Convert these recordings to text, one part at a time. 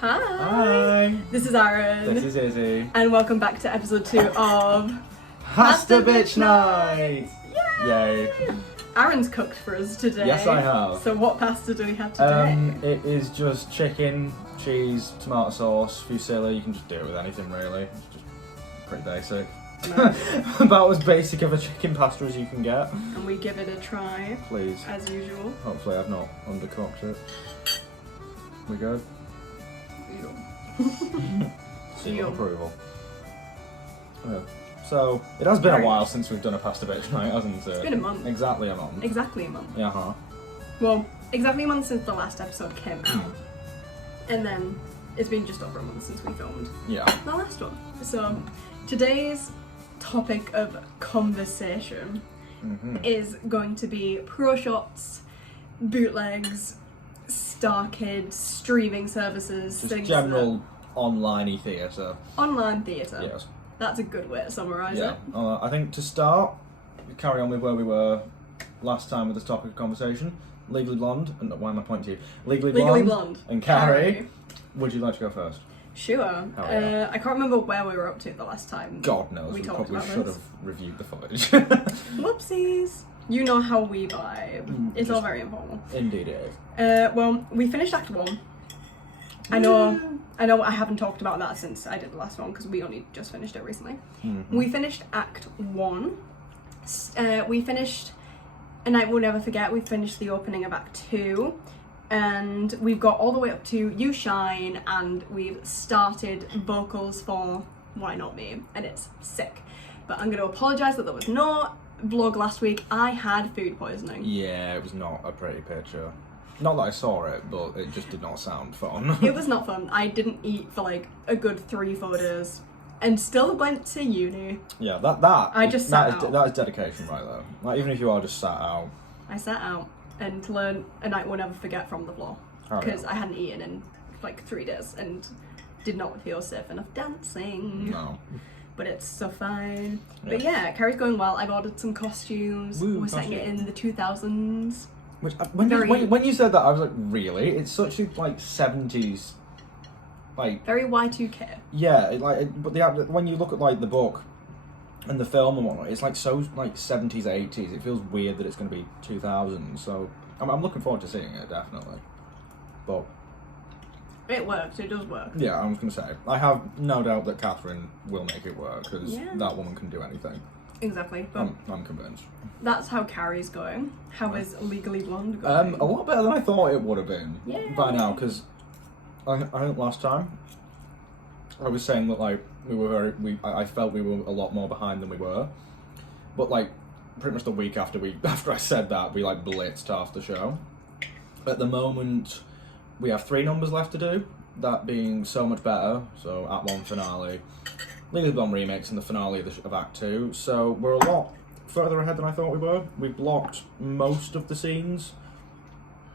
Hi. Hi. This is Aaron. This is Izzy. And welcome back to episode 2 of Pasta Bitch Night! Yay. Aaron's cooked for us today. Yes, I have. So what pasta do we have today? It is just chicken, cheese, tomato sauce, fusilli. You can just do it with anything really. It's just pretty basic. Nice. About as basic of a chicken pasta as you can get. And we give it a try. Please. As usual. Hopefully I've not undercooked it. We good? Seal of approval. Yeah. So, it has been a while since we've done a pasta bitch night, hasn't it? It's been a month. Exactly a month. Exactly a month. Yeah, huh? Well, exactly a month since the last episode came out. And then it's been just over a month since we filmed Yeah. the last one. So, today's topic of conversation is going to be pro shots, bootlegs, Starkid, streaming services, Just things general online-y theatre. online theatre. Yes. That's a good way to summarise Yeah. it. I think to start, we carry on with where we were last time with this topic of conversation. Legally Blonde, and why am I pointing to you? Legally Blonde and Carrie. Would you like to go first? Sure. Oh, yeah. I can't remember where we were up to the last time. God knows, we we talked probably about should this. have reviewed the footage. Whoopsies. You know how we vibe. It's all just- very informal. Indeed it is. Well, we finished Act 1. I know I haven't talked about that since I did the last one because we only just finished it recently. We finished Act 1. We finished A Night We'll Never Forget. We finished the opening of Act 2. And we've got all the way up to You Shine, and we've started vocals for Why Not Me, and it's sick. But I'm going to apologise that there was no vlog last week. I had food poisoning. Yeah, it was not a pretty picture. Not that I saw it, but it just did not sound fun. It was not fun. I didn't eat for like a good 3-4 days, and still went to uni. Yeah, that I just sat out. That is dedication right there. Like, even if you are just sat out. I sat out and learned A Night We'll Never Forget from the floor because I hadn't eaten in like 3 days and did not feel safe enough dancing. No. But it's so fine. Yeah. But yeah, Carrie's going well. I've ordered some costumes. Woo, We're setting it costume. in the 2000s. Which Very- when you said that, I was like, really? It's such a like 70s, like Very Y2K. yeah, but when you look at like the book and the film and whatnot, it's like so like 70s, 80s. It feels weird that it's going to be 2000s. So I'm looking forward to seeing it definitely. But It works. It does work. yeah, I was going to say I have no doubt that Catherine will make it work because Yeah. that woman can do anything. Exactly. But I'm convinced. that's how Carrie's going. How is Legally Blonde going? A lot better than I thought it would have been Yay. by now, because I think last time I was saying that like I felt we were a lot more behind than we were, but like pretty much the week after I said that, we like blitzed half the show. At the moment, we have 3 numbers left to do, that being So Much Better, so Act 1 finale, Legally Blonde remix, and the finale of Act 2, so we're a lot further ahead than I thought we were. We blocked most of the scenes.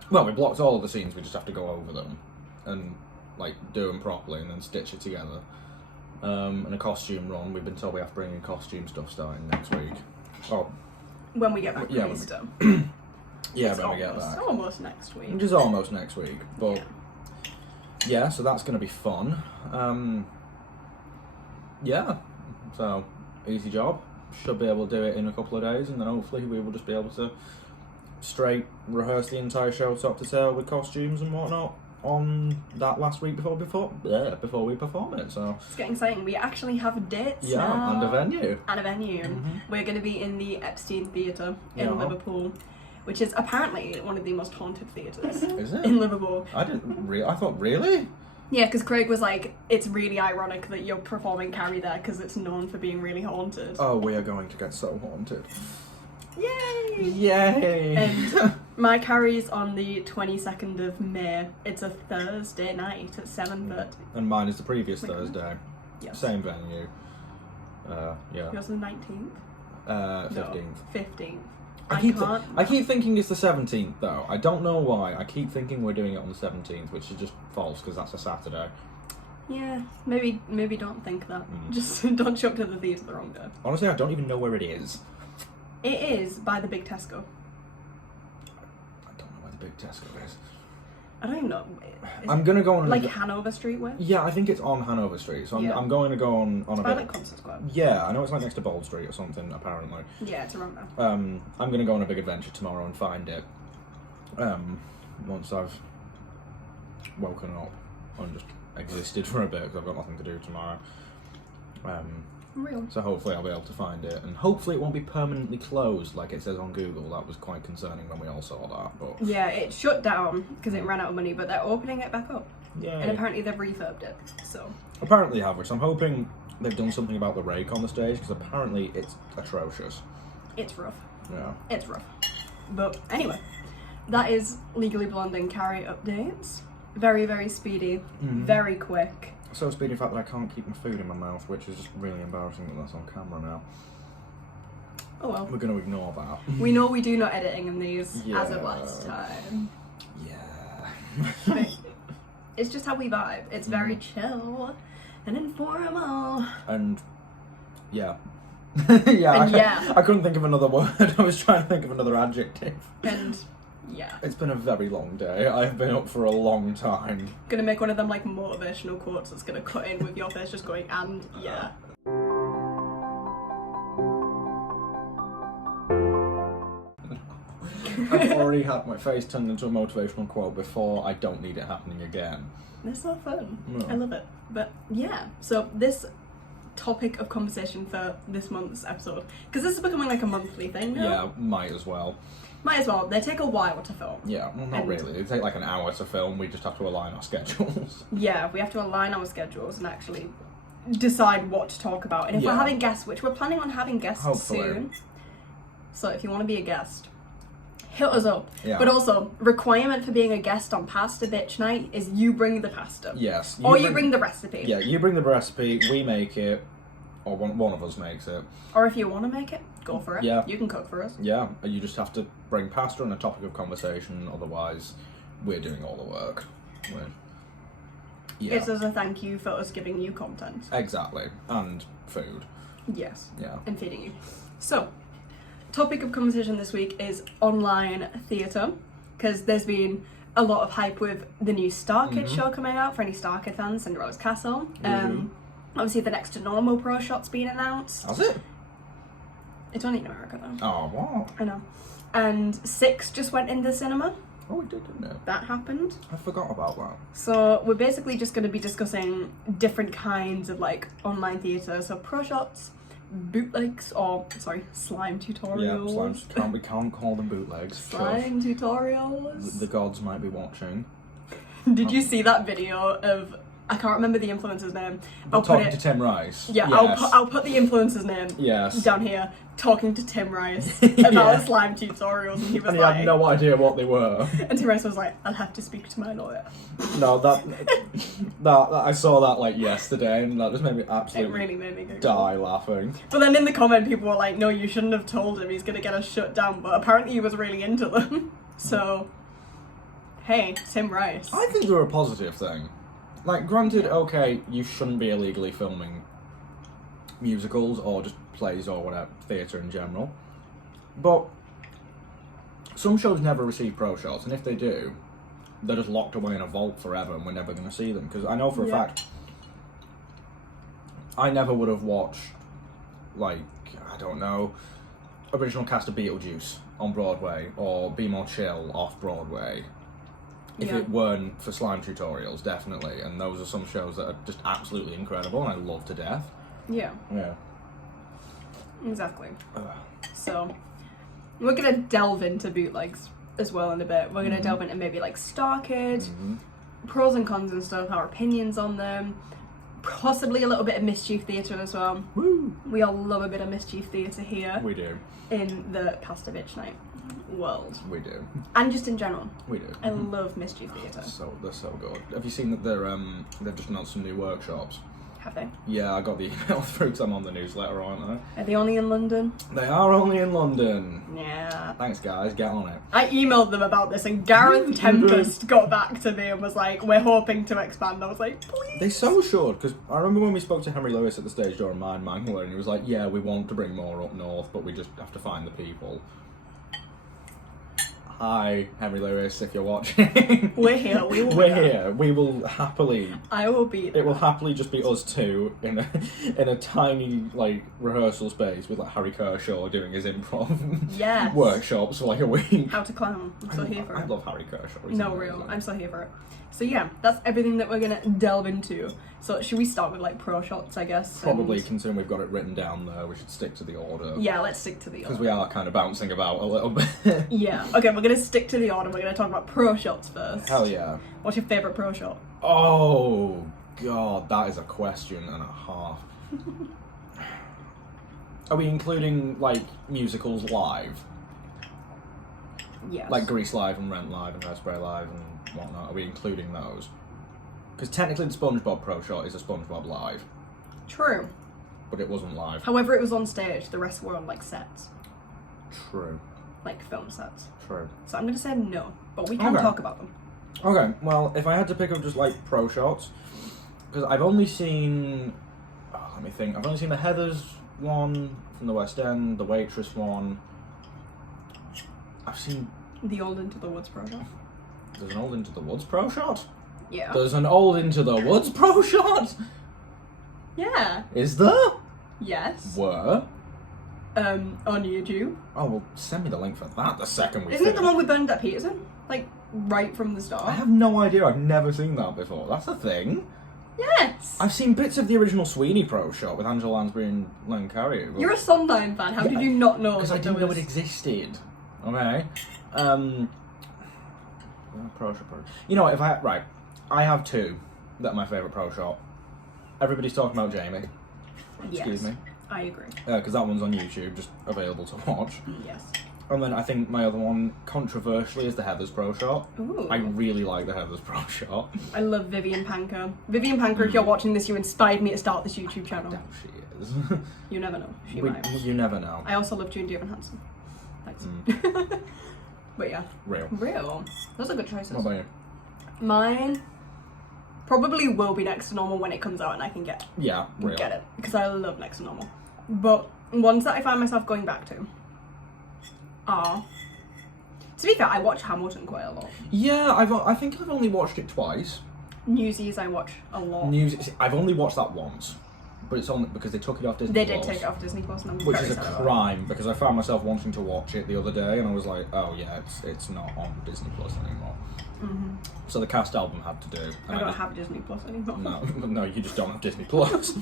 Well, we blocked all of the scenes, we just have to go over them and like do them properly and then stitch it together. And a costume run, we've been told we have to bring in costume stuff starting next week. Oh, when we get back yeah, from Easter. yeah, It's when we get almost- back. Almost next week. Which is almost next week, but Yeah. yeah, so that's going to be fun. Yeah, so easy job. Should be able to do it in a couple of days, and then hopefully we will just be able to straight rehearse the entire show top to tail with costumes and whatnot on that last week before we perform it. So It's getting exciting. We actually have dates yeah, now. and a venue. And a venue. We're going to be in the Epstein Theatre in Yeah. Liverpool, which is apparently one of the most haunted theatres Is it? in Liverpool. I thought really. Yeah, because Craig was like, it's really ironic that you're performing Carrie there because it's known for being really haunted. Oh, we are going to get so haunted. Yay! Yay! And my Carrie's on the 22nd of May. It's a Thursday night at 7:30. And mine is the previous Wait, Thursday. Yes. Same venue. Yeah. Yours is the 19th? 15th. No, 15th. I keep thinking it's the 17th though. I don't know why. I keep thinking we're doing it on the 17th, which is just false because that's a Saturday. Yeah, maybe don't think that. Just don't show up to the theatre the wrong day. Honestly, I don't even know where it is. It is by the big Tesco. I don't know where the big Tesco is. I don't even know. I'm gonna go on like Hanover Street way. Yeah, I think it's on Hanover Street, so I'm going to go on it's a by bit. like Concert Square. Yeah, I know it's like next to Bold Street or something. Apparently. Yeah, it's around there. I'm gonna go on a big adventure tomorrow and find it. Once I've woken up and just existed for a bit because I've got nothing to do tomorrow. Real. So hopefully I'll be able to find it, and hopefully it won't be permanently closed like it says on Google. That was quite concerning when we all saw that. But yeah, it shut down because it ran out of money, but they're opening it back up. yeah, And apparently they've refurbed it. So apparently they have, which I'm hoping they've done something about the rake on the stage because apparently it's atrocious. it's rough. Yeah. It's rough. But anyway, that is Legally Blonde and Carrie updates. Very, very speedy, very quick. So speedy, in fact, that I can't keep my food in my mouth, which is just really embarrassing that that's on camera now. Oh well. We're going to ignore that. We know we do no editing in these as Yeah. of last time. Yeah. But it's just how we vibe. It's very chill and informal. And yeah. Yeah. I couldn't think of another word. I was trying to think of another adjective. And yeah. It's been a very long day. I've been up for a long time. Gonna make one of them like motivational quotes that's gonna cut in with your face just going, and yeah. I've already had my face turned into a motivational quote before. I don't need it happening again. They're so fun. No. I love it. But yeah, so this topic of conversation for this month's episode, because this is becoming like a monthly thing now. Yeah, might as well. Might as well. They take a while to film. Yeah, well, not And- really. They take like an hour to film. We just have to align our schedules. Yeah, we have to align our schedules and actually decide what to talk about. And if we're Yeah. having guests, which we're planning on having guests Hopefully. soon, so if you want to be a guest, hit us up. Yeah. But also, requirement for being a guest on Pasta Bitch Night is you bring the pasta. Yes. Or you bring the recipe. Yeah, you bring the recipe, we make it, or one of us makes it. Or if you want to make it, go for it. Yeah. You can cook for us. Yeah, you just have to bring pasta and a topic of conversation, otherwise we're doing all the work. Yeah. It's as a thank you for us giving you content. Exactly. And food. Yes. Yeah. And feeding you. So, topic of conversation this week is online theatre, because there's been a lot of hype with the new Star Kid show coming out. For any Star Kid fans, Cinderella's Castle. Obviously, the next to normal pro shot's been announced. Has it? It's only in America though. Oh, wow. I know. And 6 just went into cinema. Oh, it did, didn't it? That happened. I forgot about that. So we're basically just going to be discussing different kinds of like online theatre. So pro shots, bootlegs, or sorry, slime tutorials. Yeah, we can't call them bootlegs. Slime tutorials. The gods might be watching. Did you see that video of, I can't remember the influencer's name. Talking to Tim Rice. Yeah, Yes. I'll put the influencer's name Yes. down here. Talking to Tim Rice about Yeah. slime tutorials, and he was And he like, had no idea what they were. and Tim Rice was like, I'll have to speak to my lawyer. No, that I saw that like yesterday, and that just made me It absolutely really made me giggle. die laughing. But then in the comment, people were like, no, you shouldn't have told him, he's gonna get us shut down. But apparently he was really into them. So, hey, Tim Rice. I think they're a positive thing. Like, granted, okay, you shouldn't be illegally filming musicals or just plays or whatever, theatre in general. But some shows never receive pro shots, and if they do, they're just locked away in a vault forever, and we're never going to see them. Because I know for a fact, I never would have watched, like, I don't know, original cast of Beetlejuice on Broadway, or Be More Chill off Broadway, if Yeah. it weren't for slime tutorials, definitely. And those are some shows that are just absolutely incredible, and I love to death. Yeah, Yeah. exactly. So, we're gonna delve into bootlegs as well in a bit. We're gonna delve into maybe like Star Kid, pros and cons and stuff, our opinions on them, possibly a little bit of mischief theatre as well. Woo! We all love a bit of mischief theatre here We do. in the Pasta Bitch Night world, We do. and just in general. We do. I love mischief theatre. So they're so good. Have you seen that they've just announced some new workshops? Have they? Yeah, I got the email through because I'm on the newsletter, aren't I? Are they only in London? They are only in London. Yeah. Thanks, guys. Get on it. I emailed them about this, and Gareth Tempest got back to me and was like, we're hoping to expand. I was like, please. They so should, because I remember when we spoke to Henry Lewis at the stage door in Mind Mangler, and he was like, yeah, we want to bring more up north, but we just have to find the people. Hi, Henry Lewis, if you're watching. We're here. We will. We're here. We will happily. I will be there. It will happily just be us two in a tiny like rehearsal space with like Harry Kershaw doing his improv Yes. workshops for like a week. How to clown. I'm so here for I it. love Harry Kershaw. He's No, amazing. real. I'm so here for it. So yeah, that's everything that we're gonna delve into. So should we start with like pro shots, I guess? Probably, and- considering we've got it written down there, we should stick to the order. Yeah, let's stick to the Because order. we are kind of bouncing about a little bit. Yeah. Okay, we're gonna stick to the order. We're gonna talk about pro shots first. Hell yeah. What's your favourite pro shot? Oh, God, that is a question and a half. Are we including, like, musicals live? Yes. Like Grease Live and Rent Live and Hairspray Live and whatnot? Are we including those? Because technically the SpongeBob Pro Shot is a SpongeBob Live, True. but it wasn't live. However, it was on stage. The rest were on like sets, True. like film sets. True. So I'm gonna say no, but we can Okay. talk about them. Okay, well, if I had to pick up just, like, Pro Shots, because I've only seen... Oh, let me think. I've only seen the Heathers one from the West End, the Waitress one. I've seen... The old Into the Woods pro shot. There's an old Into the Woods Pro Shot? Yeah. There's an old Into the Woods Pro Shot? Yeah. Is there? Yes. Were? On YouTube. Oh, well, send me the link for that the second we Isn't it the finish. one with Bernadette Peterson? Like right from the start. I have no idea. I've never seen that before. That's a thing. Yes. I've seen bits of the original Sweeney Pro Shot with Angela Lansbury and Len Carrier. You're a Sondheim fan. How did you not know? Because I that didn't there know it was- existed. Okay. Pro Shot. You know what? Right, I have two that are my favourite Pro Shot. Everybody's talking about Jamie. Excuse Yes. me. I agree. Because that one's on YouTube, just available to watch. Yes. And then I think my other one, controversially, is the Heathers Pro Shot. Ooh. I really like the Heathers Pro Shot. I love Vivian Panker. Vivian Panker, if you're watching this, you inspired me to start this YouTube channel. Damn, she is. You never know. She We- might. you never know. I also love June Dearman Hansen. Thanks. But yeah. Real. Real. Those are good choices. What about you? Mine probably will be Next to Normal when it comes out and I can get Yeah, real. it. Because I love Next to Normal. But ones that I find myself going back to are... To be fair, I watch Hamilton quite a lot. Yeah, I think I've only watched it twice. Newsies I watch a lot. I've only watched that once, but it's only because they took it off Disney They Plus, did take it off Disney Plus, and I'm which very is a sad about it. crime because I found myself wanting to watch it the other day, and I was like, oh yeah, it's not on Disney Plus anymore. Mm-hmm. So the cast album had to do. I don't have Disney Plus anymore. No, you just don't have Disney Plus.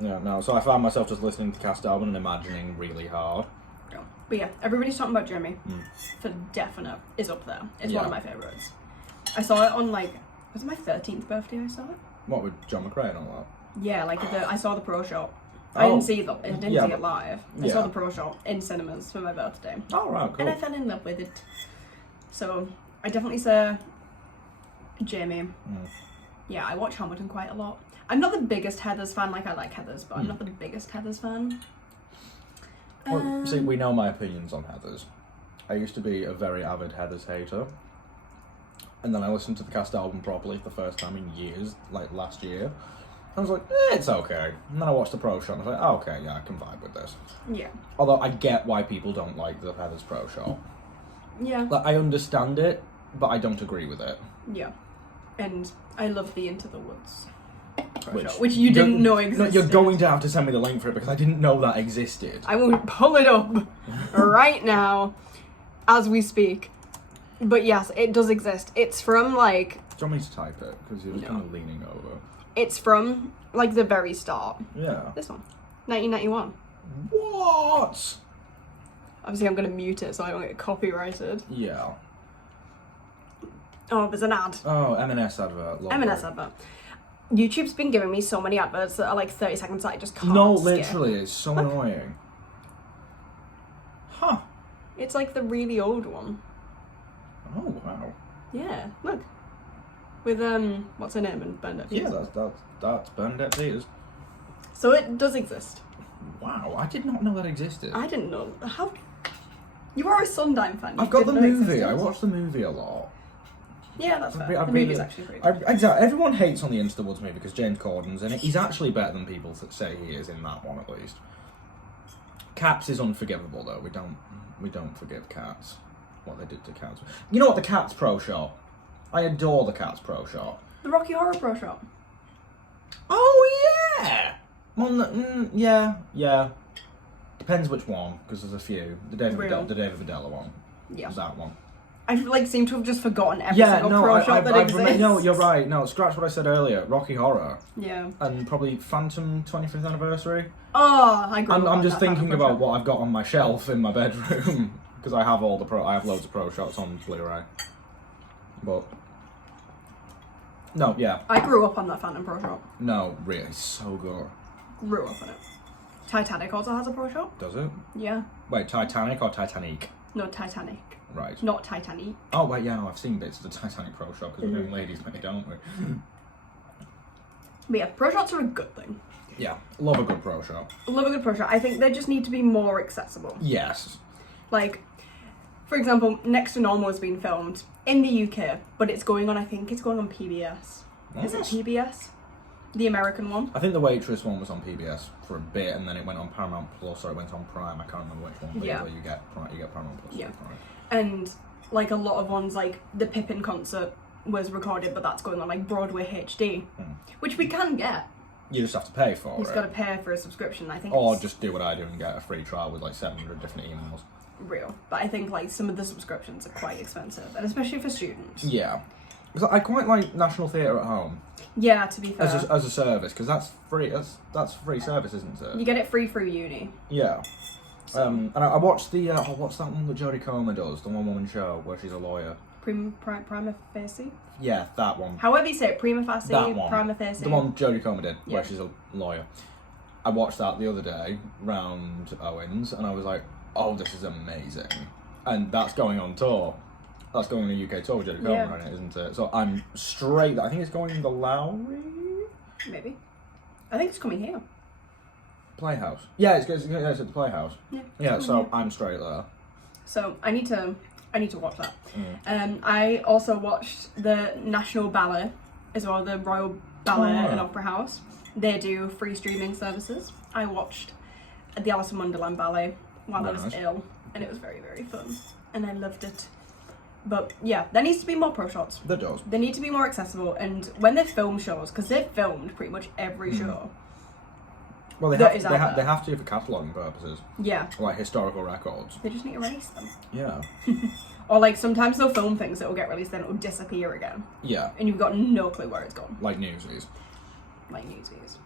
Yeah, no. So I found myself just listening to the cast album and imagining really hard. But yeah, everybody's talking about Jimmy. Mm. For definite is up there. It's Yeah. one of my favourites. I saw it on was it my 13th birthday I saw it? What with John McRae and all Yeah, I saw the pro show. I Oh. didn't see Yeah, see it live. I yeah. saw the pro show in cinemas for my birthday. that? Oh right, And I cool. fell in love with it. So I definitely say Jamie. Mm. Yeah, I watch Hamilton quite a lot. I'm not the biggest Heathers fan, like I like Heathers, but I'm Mm. not the biggest Heathers fan. Well, see, we know my opinions on Heathers. I used to be a very avid Heathers hater. And then I listened to the cast album properly for the first time in years, like last year. I was like, it's okay. And then I watched the Pro Shot and I was like, oh, okay, yeah, I can vibe with this. Yeah. Although I get why people don't like the Heathers Pro Shot. Yeah. Like, I understand it, but I don't agree with it. Yeah. And I love the Into the Woods pro Which- show, which you didn't know No, existed. you're going to have to send me the link for it because I didn't know that existed. I will pull it up right now as we speak. But yes, it does exist. It's from Do you want me to type it? Because you're just No. kind of leaning over. it's from the very start. Yeah. This one. 1991. What? Obviously I'm gonna mute it so I don't get copyrighted. Yeah. Oh, there's an ad. Oh, M&S advert. lovely. M&S advert. YouTube's been giving me so many adverts that are like 30 seconds that I just can't No, skip. literally, it's so annoying. Huh. It's like the really old one. Oh, wow. Yeah, look. With what's her name and Bernadette Yeah, Peterson. that's Bernadette Peters. So it does exist. Wow, I did not know that existed. I didn't know how. You are a Sondheim fan. I've You got the didn't know it movie. existed. I watched the movie a lot. Yeah, that's fair. I've The really- movie's actually pretty good. Exactly. Everyone hates on the Into the Woods movie because James Corden's in it. He's actually better than people that say he is in that one, at least. Cats is unforgivable though. We don't forgive Cats. what they did to cats. You know what? The Cats Pro Shop. I adore the Cats Pro Shop. The Rocky Horror Pro Shop. Oh yeah. Yeah. Depends which one, because there's a few. The David Vidella one. Yeah. That one. I like seem to have just forgotten every single pro shop that exists. No, you're right. No, scratch what I said earlier. Rocky Horror. Yeah. And probably Phantom 25th anniversary. Oh, I agree. I'm just thinking about what I've got on my shelf in my bedroom because I have I have loads of pro shots on Blu-ray. But no, yeah. I grew up on that Phantom Pro Shop. No, really, so good. Grew up on it. Titanic also has a pro shop. Does it? Yeah. Wait, Titanic or Titanic? No, Titanic. Right. Not Titanic. Oh wait, yeah, no, I've seen bits of the Titanic pro shop because we're doing ladies' night, don't we? But yeah, pro shops are a good thing. Yeah, love a good pro shop. Love a good pro shop. I think they just need to be more accessible. Yes. Like, for example, Next to Normal has been filmed in the UK, but I think it's going on PBS. Yes. Is it PBS? The American one? I think the Waitress one was on PBS for a bit, and then it went on Paramount Plus, or it went on Prime. I can't remember which one. But Yeah. you get Paramount Plus. Yeah. Right. And like a lot of ones, like the Pippin concert was recorded, but that's going on like Broadway HD, which we can get. You just have to pay for You just it. got to pay for a subscription. I think. Or it's just do what I do and get a free trial with like 700 different emails. real, but I think like some of the subscriptions are quite expensive, and especially for students. Yeah. Because I quite like National Theatre at Home. Yeah, to be fair. As a service, because that's free. That's free service, isn't it? You get it free through uni. Yeah. And I watched the what's that one that Jodie Comer does, the one-woman show where she's a lawyer. Prima facie. Yeah, that one. However you say it, prima facie, That one. prima facie. The one Jodie Comer did, Yeah. where she's a lawyer. I watched that the other day round Owens, and I was like, "Oh, this is amazing!" And that's going on tour. That's going on a UK tour with Jodie Comer on it, isn't it? So I'm straight. I think it's going in the Lowry. Maybe. I think it's coming here. Playhouse. Yeah, it's at the Playhouse. Yeah. Yeah, so I'm straight there. So I need to watch that. I also watched the National Ballet as well, the Royal Ballet and Opera House. They do free streaming services. I watched the Alice in Wonderland Ballet while I was ill, and it was very, very fun, and I loved it. But yeah, there needs to be more pro shots. There does. They need to be more accessible, and when they film shows, because they've filmed pretty much every show. Well, they have to for cataloguing purposes. Yeah. Like historical records. They just need to release them. Yeah. Or like sometimes they'll film things that will get released, then it will disappear again. Yeah. And you've got no clue where it's gone. Like Newsies. Like Newsies.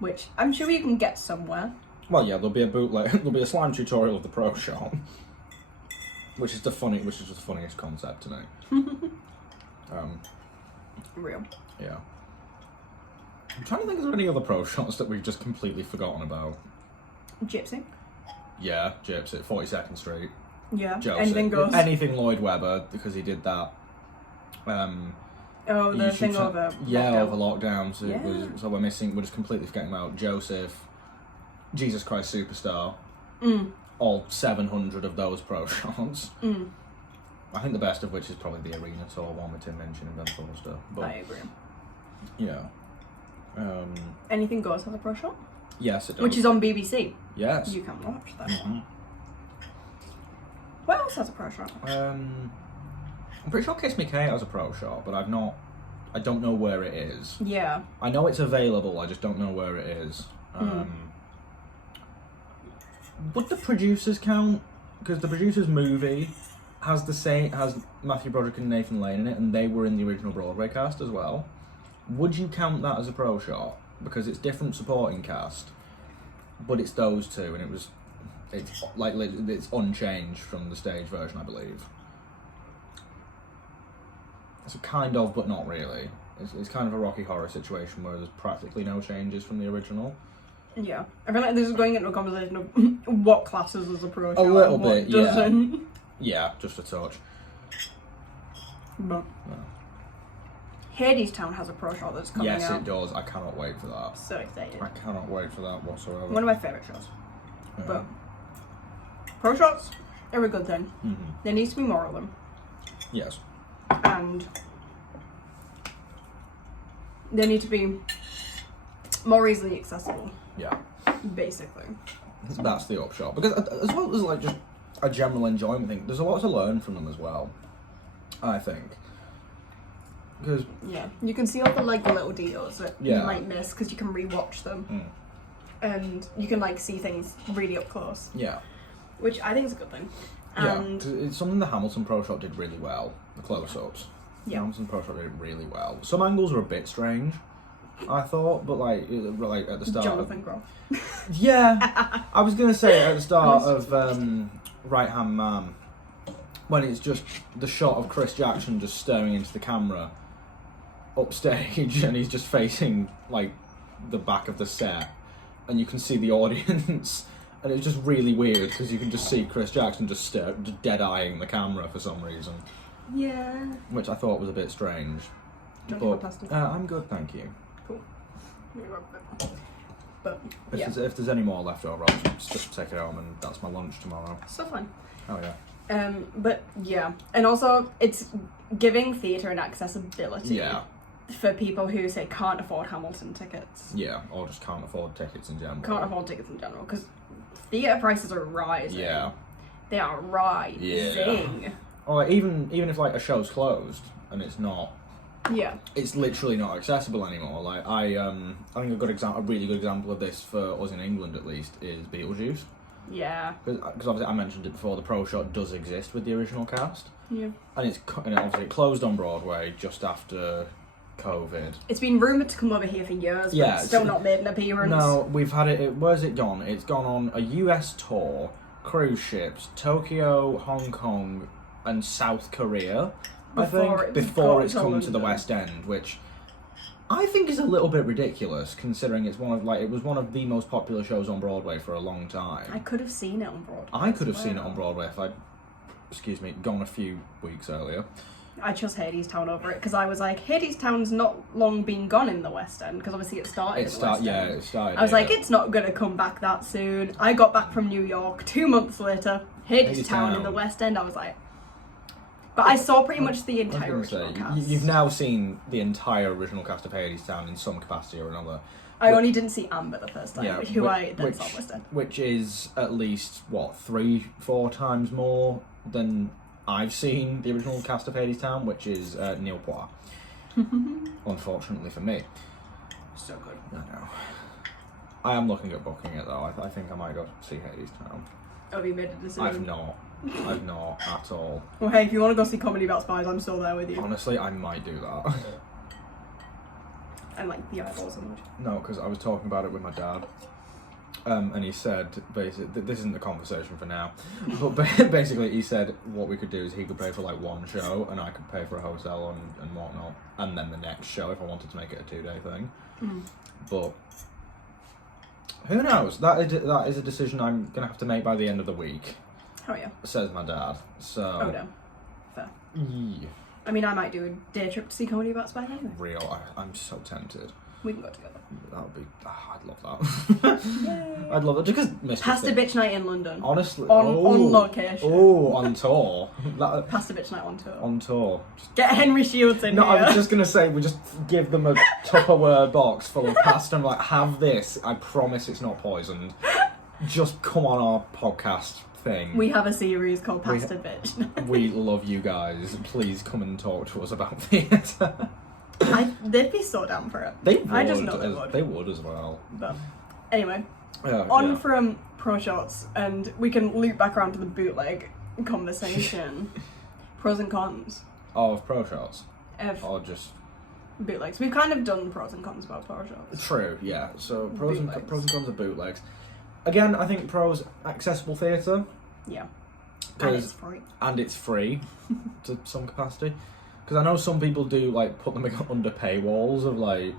Which I'm sure you can get somewhere. Well, yeah, there'll be a bootleg. There'll be a slime tutorial of the pro shop, which is the funniest concept to me. Real. Yeah. I'm trying to think, is there any other pro shots that we've just completely forgotten about? Gypsy. Yeah, Gypsy, 42nd Street. Yeah. Joseph. Anything goes. Anything Lloyd Webber, because he did that. Oh, the thing over. Yeah, lockdown. over lockdown. So, Yeah. so we're just completely forgetting about Joseph, Jesus Christ Superstar, all 700 of those pro shots. I think the best of which is probably the Arena Tour one with Tim Minchin and Ben Forster. But, I agree. yeah. Anything Goes has a pro shot. Yes, it does. Which is on BBC. Yes. You can watch that one. What else has a pro shot? I'm pretty sure Kiss Me Kate has a pro shot, but I don't know where it is. Yeah. I know it's available, I just don't know where it is. Would the producers count? Because the producers movie has Matthew Broderick and Nathan Lane in it, and they were in the original Broadway cast as well. Would you count that as a pro shot? Because it's different supporting cast, but it's those two, and it's unchanged from the stage version, I believe. It's kind of, but not really. It's kind of a Rocky Horror situation where there's practically no changes from the original. Yeah. I feel like this is going into a conversation of what classes as a pro shot. A little and what bit, yeah. doesn't. Yeah, just a touch. But No. Hadestown has a pro shot that's coming out. Yes, it does. I cannot wait for that. So excited. I cannot wait for that whatsoever. One of my favourite shows. Yeah. But pro shots are a good thing. There needs to be more of them. Yes. And they need to be more easily accessible, Yeah. basically. That's the upshot. Because as well as like just a general enjoyment thing. There's a lot to learn from them as well, I think. Because yeah, you can see all the like little details that you Yeah. might miss because you can rewatch them, Mm. and you can like see things really up close, yeah, which I think is a good thing. yeah, And 'cause it's something the Hamilton Pro Shot did really well. The close-ups. Yeah. Hamilton Pro Shot did it really well. Some angles were a bit strange, I thought, but like at the start. Jonathan Groff. Yeah, I was gonna say at the start of Right Hand Man, when it's just the shot of Chris Jackson just staring into the camera upstage, and he's just facing like the back of the set, and you can see the audience, and it's just really weird because you can just see Chris Jackson just dead eyeing the camera for some reason, Yeah. which I thought was a bit strange. Do you want to have a pasta? I'm good, thank you. Cool. But If, yeah, if there's any more left over, I'll just take it home, and that's my lunch tomorrow. so fun. Oh yeah. But yeah, and also it's giving theatre an accessibility. Yeah. For people who say can't afford Hamilton tickets. Yeah, or just can't afford tickets in general. Can't afford tickets in general because theatre prices are rising. Yeah. They are rising. Yeah. Or like, even if like a show's closed and it's not, Yeah. it's literally not accessible anymore. Like I think a really good example of this for us in England at least is Beetlejuice. Yeah. Because obviously I mentioned it before, the Pro Shot does exist with the original cast, Yeah. and obviously it closed on Broadway just after COVID. It's been rumoured to come over here for years, but Yeah, it's still not made an appearance. No, we've had it. Where's it gone? It's gone on a US tour, cruise ships, Tokyo, Hong Kong, and South Korea. Before it's come to the West End, which I think is a little bit ridiculous, considering it was one of the most popular shows on Broadway for a long time. I could have seen it on Broadway. I could have seen it on Broadway if I'd, gone a few weeks earlier. I chose Hadestown over it because I was like, Hadestown's not long been gone in the West End because obviously it started. It started. I was like, it's not gonna come back that soon. I got back from New York 2 months later. Hadestown in the West End. I was like, but I saw pretty much the entire original cast. You've now seen the entire original cast of Hadestown in some capacity or another. I only didn't see Amber the first time, I then which, saw West End. Which is at least, 3-4 times more than I've seen the original cast of Hadestown, which is Neil Poir. Unfortunately for me. So good. I know. I am looking at booking it though. I think I might go see Hadestown. Have you made a decision? I've not at all. Well, hey, if you want to go see Comedy About Spies, I'm still there with you. Honestly, I might do that. And like the eyeballs so much. No, because I was talking about it with my dad. And he said, basically, this isn't the conversation for now, but basically he said what we could do is he could pay for like one show and I could pay for a hotel and whatnot, and then the next show if I wanted to make it a 2-day thing. But who knows? That is a decision I'm going to have to make by the end of the week. Oh yeah. Says my dad. So. Oh no. Fair. Yeah. I mean, I might do a day trip to see Comedy About Spies anyway. Real. I'm so tempted. We can go together. That would be. I'd love that. Yay. I'd love that. Just because Pasta Bitch Night in London. Honestly. On location. Oh, on tour. Pasta Bitch Night on tour. On tour. Get Henry Shields in No, here. I was just going to say, we just give them a Tupperware box full of pasta and like, have this. I promise it's not poisoned. Just come on our podcast thing. We have a series called Pasta Bitch. We love you guys. Please come and talk to us about theatre. They'd be so down for it. They would. I just know they would. They would as well. But anyway, Yeah. from Pro Shots, and we can loop back around to the bootleg conversation. Pros and cons Of Pro Shots. of Or just... bootlegs. We've kind of done pros and cons about Pro Shots. True, yeah. So pros and Bootlegs. cons of bootlegs. Again, I think pros, accessible theatre. Yeah. And it's free. And it's free to some capacity. Because I know some people do like put them under paywalls of like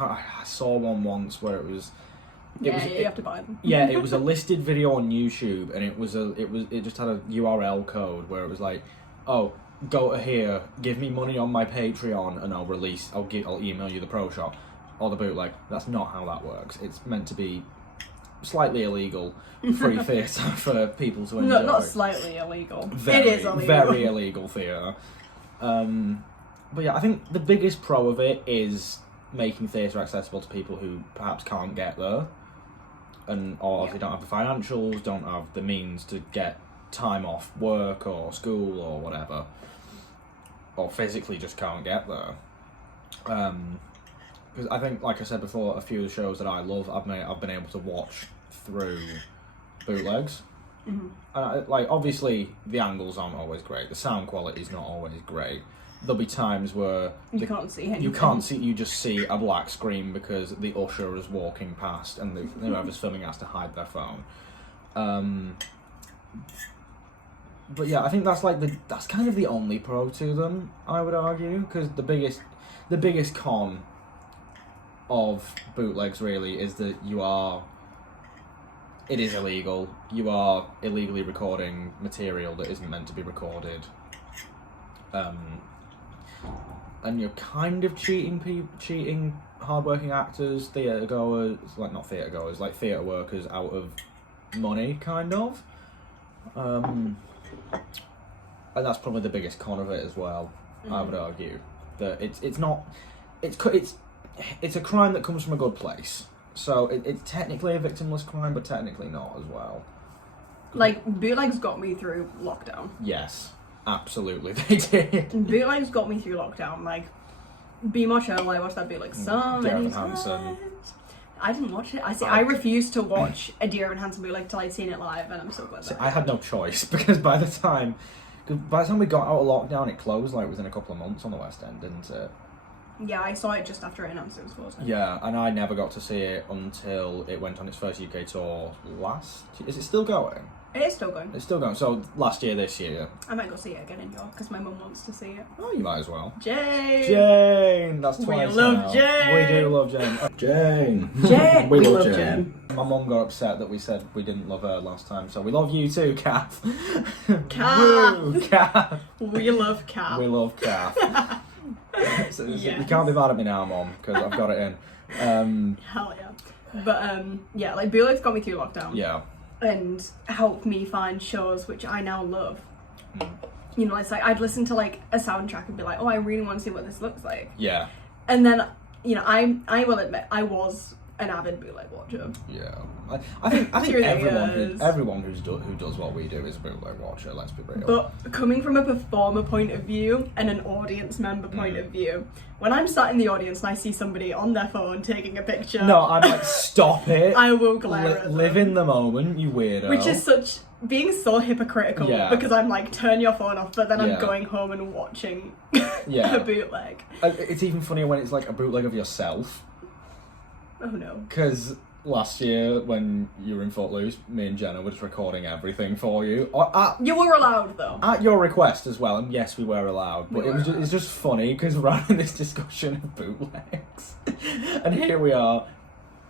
I saw one once where you have to buy them. Yeah, it was a listed video on YouTube, and it just had a URL code where it was like, oh, go to here, give me money on my Patreon, and I'll email you the Pro Shot or the bootleg. That's not how that works. It's meant to be slightly illegal, free theatre for people to enjoy. No, not slightly illegal. Very, it is illegal. very illegal theatre. But yeah, I think the biggest pro of it is making theatre accessible to people who perhaps can't get there. or if they don't have the financials, don't have the means to get time off work or school or whatever, or physically just can't get there. Because I think, like I said before, a few of the shows that I love, I've been able to watch through bootlegs. And obviously the angles aren't always great, the sound quality is not always great. There'll be times where you can't see anything. You just see a black screen because the usher is walking past and whoever's filming has to hide their phone. But yeah, I think that's kind of the only pro to them, I would argue, because the biggest con of bootlegs really is that it is illegal. You are illegally recording material that isn't meant to be recorded. And you're kind of cheating hardworking actors, theatre workers out of money, kind of. And that's probably the biggest con of it as well. I would argue that it's a crime that comes from a good place. So it's technically a victimless crime, but technically not as well. Like, bootlegs got me through lockdown. Yes, absolutely they did. Bootlegs got me through lockdown. Like, Be My Child, I watched that bootleg so many times. I didn't watch it. I refused to watch a Dear Evan Hansen bootleg till I'd seen it live, and I'm so glad that I had no choice, because by the time we got out of lockdown, it closed like within a couple of months on the West End, didn't it? Yeah, I saw it just after it announced it was closing. Yeah, and I never got to see it until it went on its first UK tour Is it still going? It is still going. It's still going. So last year, this year. I might go see it again in York because my mum wants to see it. Oh, you might as well. Jane! That's twice. We love now. Jane! We do love Jane. Jane! Jane! We love Jane. My mum got upset that we said we didn't love her last time, so we love you too, Kath. Kath! Kath! We love Kath. We love Kath. So yes. You can't be mad at me now, Mum, because I've got it in. Hell yeah. But yeah, like bootlegs got me through lockdown. Yeah. And helped me find shows which I now love. You know, it's like I'd listen to like a soundtrack and be like, oh, I really want to see what this looks like. Yeah. And then, you know, I will admit I was an avid bootleg watcher. Yeah. I think everyone who does what we do is a bootleg watcher, let's be real. But coming from a performer point of view and an audience member point of view, when I'm sat in the audience and I see somebody on their phone taking a picture... No, I'm like, stop it. I will glare at them. Live in the moment, you weirdo. Which is being so hypocritical, because I'm like, turn your phone off, but then I'm going home and watching a bootleg. It's even funnier when it's like a bootleg of yourself. Oh no. Because last year, when you were in Footloose, me and Jenna were just recording everything for you. You were allowed, though. At your request as well, and yes, we were allowed. But it's just funny, because we're having this discussion of bootlegs. And here we are,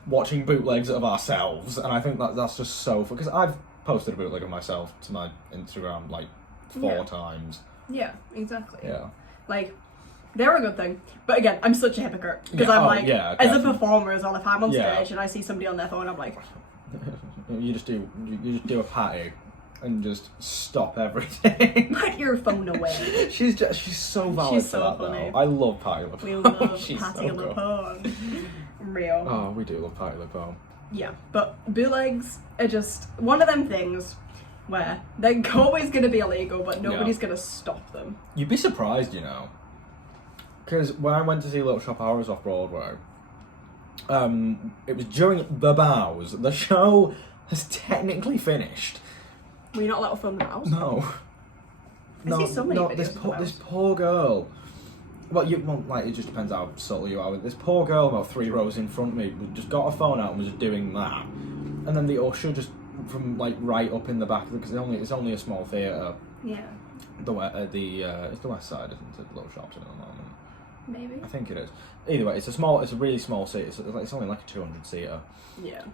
watching bootlegs of ourselves, and I think that's just so fun. Because I've posted a bootleg of myself to my Instagram, like, 4 times. Yeah, exactly. Yeah. Like... They're a good thing. But again, I'm such a hypocrite. Because I'm like, as a performer as well, if I'm on stage and I see somebody on their phone, I'm like... You just do a patty and just stop everything. Put your phone away. She's so valid. She's so for that, funny. Though. I love Patty LuPone. We love Patty so LuPone. Real. Oh, we do love Patty LuPone. Yeah, but bootlegs are just one of them things where they're always going to be illegal, but nobody's going to stop them. You'd be surprised, you know. Because when I went to see Little Shop of Horrors off Broadway, it was during The Bows. The show has technically finished. Were you not allowed to film The Bows? No. I see so many videos this poor girl. Well, it just depends how subtle you are. This poor girl, about 3 rows in front of me, just got her phone out and was just doing that. And then the usher just from like right up in the back, because it's only a small theatre. Yeah. It's the West Side, isn't it? Little Shops at the moment. Maybe. I think it is. Either way, it's a really small seat. It's only like a 200-seater. Yeah.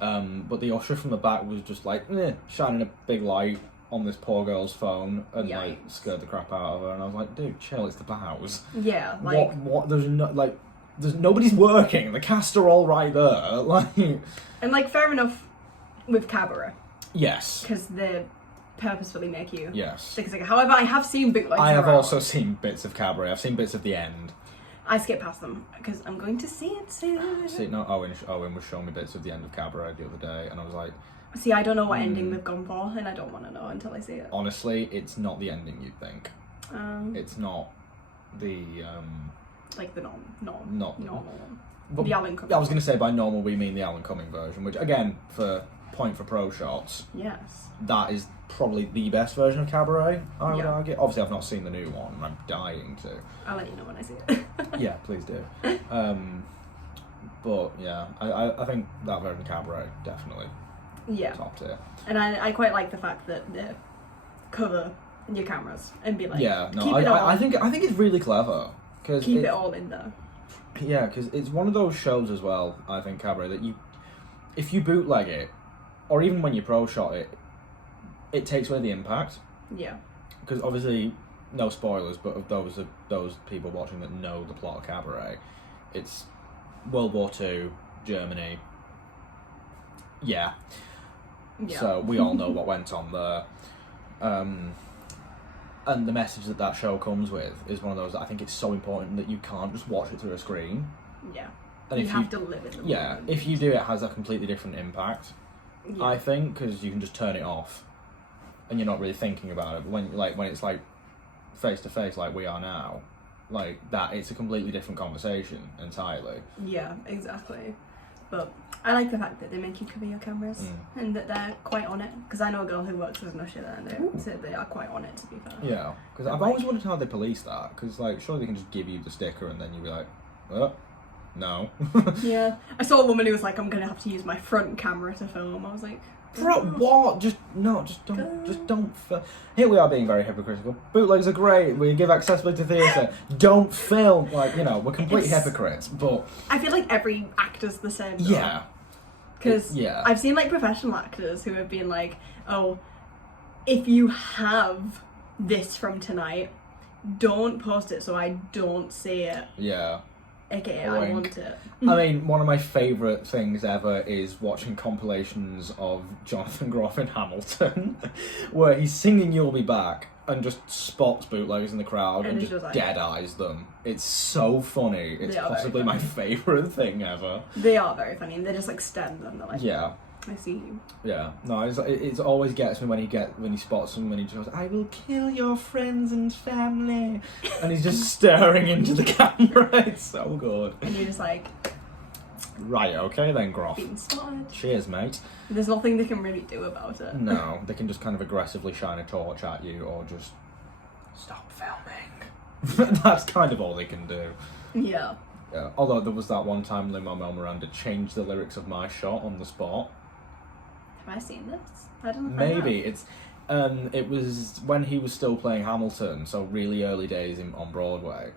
But the usher from the back was just like shining a big light on this poor girl's phone and like scared the crap out of her. And I was like, dude, chill. It's The Bows. Yeah. Like what? There's nobody's working. The cast are all right there. Like. And like, fair enough with Cabaret. Yes. Because they purposefully make you. Yes. However, I have seen bootlegs. I have also seen bits of Cabaret. I've seen bits of the end. I skip past them because I'm going to see it soon. See, no, Owen was showing me bits of the end of Cabaret the other day, and I was like, see, I don't know what ending they've gone for, and I don't want to know until I see it. Honestly, it's not the ending you'd think. It's not the like the normal one. But the Alan Cumming. I was going to say by normal we mean the Alan Cumming version, which again, for pro shots, yes, that is probably the best version of Cabaret, I would argue. Obviously, I've not seen the new one, and I'm dying to. I'll let you know when I see it. Yeah, please do. But yeah, I think that version of Cabaret definitely top tier. And I quite like the fact that they cover your cameras and be like, yeah, no, keep it all, I think it's really clever because keep it all in there. Yeah, because it's one of those shows as well. I think Cabaret that if you bootleg it, or even when you pro shot it, it takes away the impact. Yeah. Because obviously, no spoilers, but of those people watching that know the plot of Cabaret, it's World War II, Germany. Yeah. So we all know what went on there. And the message that show comes with is one of those that I think it's so important that you can't just watch it through a screen. Yeah. And you have to live in the moment. Yeah, if you do, it has a completely different impact. Yeah. I think, because you can just turn it off, and you're not really thinking about it. But when it's like face to face, like we are now, like that, it's a completely different conversation entirely. Yeah, exactly. But I like the fact that they make you cover your cameras and that they're quite on it. Because I know a girl who works as an usher there, and they said they are quite on it, to be fair. Yeah, because I've always wondered how they police that. Because like, surely they can just give you the sticker and then you'll be like, oh, no. Yeah, I saw a woman who was like, I'm gonna have to use my front camera to film. I was like, bro, what? Just don't. Here we are being very hypocritical. Bootlegs are great. We give accessibility to theatre. Don't film. Like, we're complete hypocrites. But I feel like every actor's the same. Though. Yeah. Because I've seen like professional actors who have been like, oh, if you have this from tonight, don't post it so I don't see it. Yeah. AKA, I want it. I mean, one of my favourite things ever is watching compilations of Jonathan Groff in Hamilton, where he's singing You'll Be Back and just spots bootleggers in the crowd and just like, dead-eyes them. It's so funny. It's possibly my favourite thing ever. They are very funny, and they just like stand them. They're like, yeah. I see you. Yeah, no, it always gets me when he spots them when he just goes, I will kill your friends and family, and he's just staring into the camera. It's so good. And you're just like, right, okay then, Groff. being spotted. Cheers, mate. There's nothing they can really do about it. No, they can just kind of aggressively shine a torch at you, or just stop filming. That's kind of all they can do. Yeah. Yeah. Although there was that one time Lin-Manuel Miranda changed the lyrics of my shot on the spot. Have I seen this? I don't know. Maybe it's. It was when he was still playing Hamilton, so really early days on Broadway.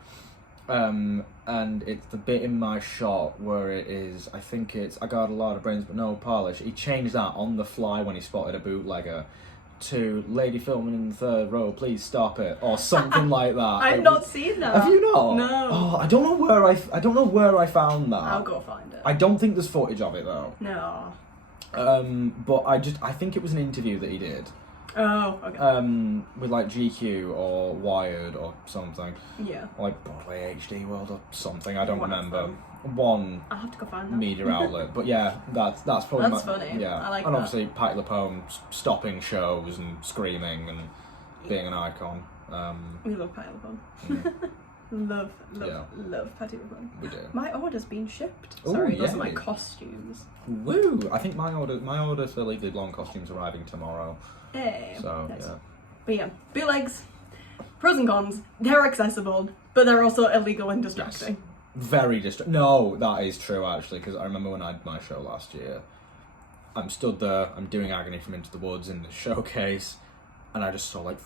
And it's the bit in my shot where it is. I think it's I got a lot of brains but no polish. He changed that on the fly when he spotted a bootlegger to lady filming in the third row, please stop it, or something like that. I've not seen that. Have you not? No. Oh, I don't know where I found that. I'll go find it. I don't think there's footage of it though. No. But I think it was an interview that he did. Oh, okay. With like GQ or Wired or something. Yeah. Or like Broadway HD World or something. I don't remember. One I'll have to go find that. media outlet, but yeah, that's probably that's funny. Yeah, I like and that. obviously Patti LuPone stopping shows and screaming and being an icon. We love Patti LuPone. Love Patti LuPone. We do. My order's been shipped. Ooh, Sorry, those are yay. my costumes. Woo! I think my order for Legally Blonde costumes arriving tomorrow. Hey. So nice. yeah. But yeah, bootlegs. Pros and cons. They're accessible, but they're also illegal and distracting. Yes. Very No, that is true actually, because I remember when I did my show last year, I'm stood there, I'm doing Agony from Into the Woods in the showcase, and I just saw like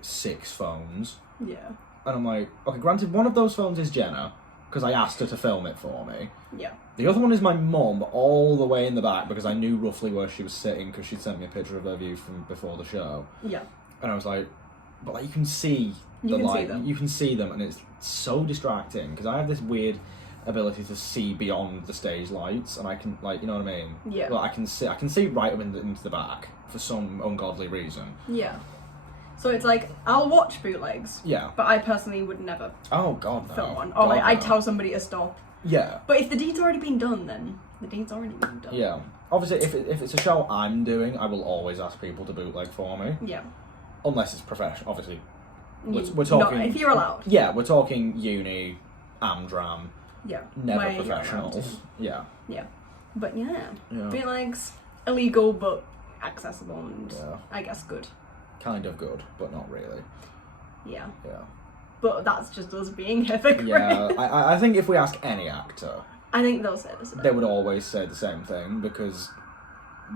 6 phones. Yeah. And I'm like, okay, granted, one of those phones is Jenna, because I asked her to film it for me. Yeah. The other one is my mum, all the way in the back, because I knew roughly where she was sitting, because she'd sent me a picture of her view from before the show. Yeah. And I was like, but like, you can see them. You can see them, and it's so distracting, because I have this weird ability to see beyond the stage lights, and I can, like, you know what I mean? Yeah. Well, I can see right up into the back for some ungodly reason. Yeah. So it's like, I'll watch bootlegs. Yeah. But I personally would never Oh, God, no. film one. Or like, I'd tell somebody to stop. Yeah. But if the deed's already been done, then the deed's already been done. Yeah. Obviously, if it's a show I'm doing, I will always ask people to bootleg for me. Yeah. Unless it's professional. Obviously, we're No, talking... if you're allowed. Yeah, we're talking uni, Amdram, Yeah. never Where you're allowed professionals. to. Yeah. Yeah. But yeah. Yeah. Bootlegs, illegal but accessible and Yeah. I guess good. Kind of good, but not really. Yeah. Yeah. But that's just us being hypocrites. Yeah, I think if we ask any actor, I think they'll say this. they would always say the same thing because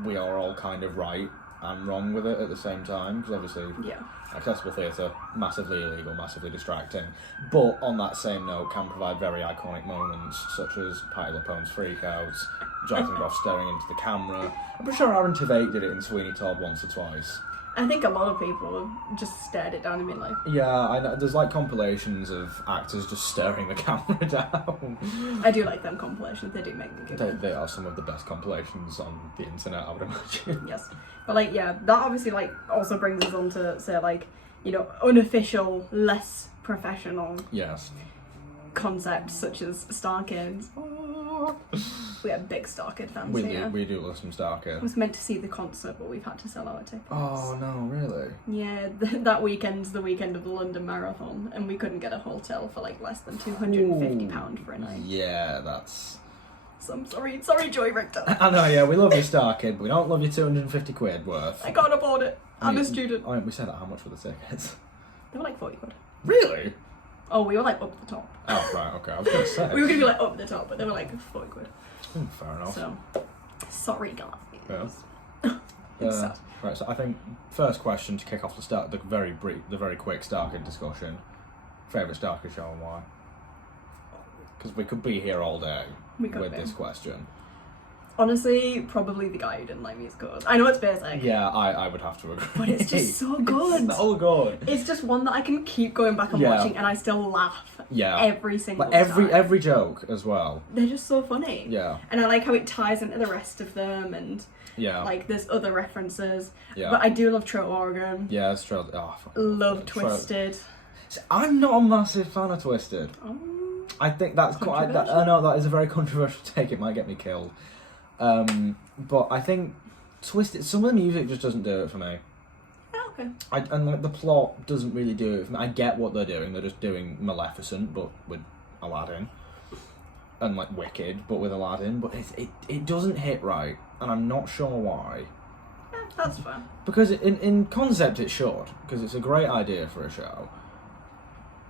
we are all kind of right and wrong with it at the same time. Because obviously, Yeah. accessible theatre, massively illegal, massively distracting. But on that same note, can provide very iconic moments such as Patti LuPone's freakouts, Jonathan Groff staring into the camera. I'm pretty sure Aaron Tveit did it in Sweeney Todd once or twice. I think a lot of people have just stared it down and been like, Yeah, I know. There's like compilations of actors just staring the camera down. I do like them compilations, they do make me giggle. They are some of the best compilations on the internet, I would imagine. Yes. But like, yeah, that obviously like also brings us on to say like, you know, unofficial, less professional Yes. concepts such as Starkids. We are big Starkid fans here. We do love some I Starkid. was meant to see the concert, but we've had to sell our tickets. Oh no, really? Yeah, that weekend's the weekend of the London Marathon, and we couldn't get a hotel for like less than £250 for a night. Yeah, that's... So I'm sorry, Joy Richter. I know, yeah, we love you, Starkid, but we don't love you 250 quid worth. I can't afford it. I'm a student. I mean, we said how much for the tickets. They were like 40 quid. Really? Oh, we were like up the top. Oh, right, okay, I was going to say. We were gonna be like up the top, but they were like 40 quid. Fair enough. So, sorry guys. Yeah. It's sad. Right, so I think first question to kick off the very quick Starkid discussion. Favourite Starkid show and why? Because we could be here all day with this question. Honestly, probably the guy who didn't like musicals. I know it's basic. Yeah, I would have to agree. But it's just so good. It's so good. It's just one that I can keep going back and watching, and I still laugh every single like time. every joke as well. They're just so funny. Yeah. And I like how it ties into the rest of them, and like there's other references. Yeah. But I do love Troll Oregon. Yeah, it's true. Oh, love Twisted. See, I'm not a massive fan of Twisted. I think that's quite. I know that is a very controversial take. It might get me killed. But I think Twisted. Some of the music just doesn't do it for me. Oh, okay. And like the plot doesn't really do it for me. I get what they're doing. They're just doing Maleficent, but with Aladdin, and like Wicked, but with Aladdin. But it doesn't hit right, and I'm not sure why. Yeah, that's fine. Because in concept it should, because it's a great idea for a show.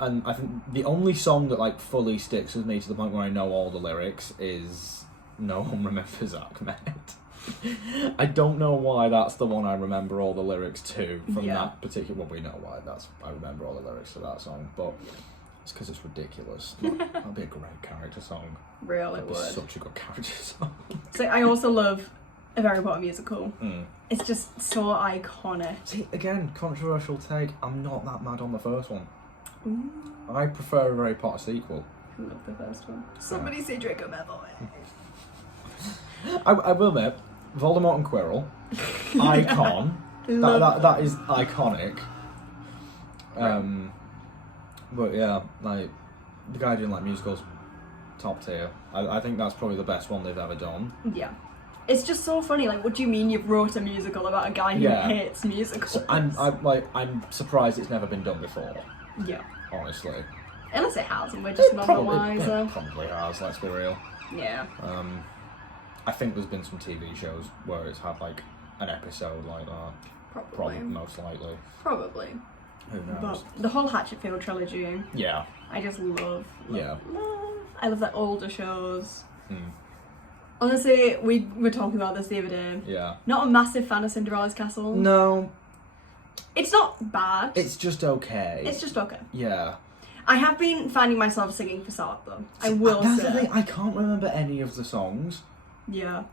And I think the only song that like fully sticks with me to the point where I know all the lyrics is No One Remembers Ahmed. I don't know why that's the one I remember all the lyrics to from that particular. Well, we know why I remember all the lyrics to that song, but it's because it's ridiculous. That'd be a great character song. Really would. Such a good character song. So I also love a Harry Potter musical. Mm. It's just so iconic. See, again, controversial take. I'm not that mad on the first one. Ooh. I prefer a Harry Potter sequel. I love the first one. Somebody say Draco Malfoy. I will admit, Voldemort and Quirrell, icon. that is iconic. But yeah, like the guy doing like musicals, top tier. I think that's probably the best one they've ever done. Yeah. It's just so funny. Like, what do you mean you've wrote a musical about a guy who hates musicals? So I'm surprised it's never been done before. Yeah. Honestly. Unless it has, and we're just none the wiser. It probably has. Let's be real. Yeah. I think there's been some TV shows where it's had like an episode like that. Probably. Most likely. Probably. Who knows? But the whole Hatchetfield trilogy. Yeah. I just love. Yeah. I love the older shows. Mm. Honestly, we were talking about this the other day. Yeah. Not a massive fan of Cinderella's Castle. No. It's not bad. It's just okay. It's just okay. Yeah. I have been finding myself singing Facade though. I will That's say. the thing, I can't remember any of the songs. Yeah.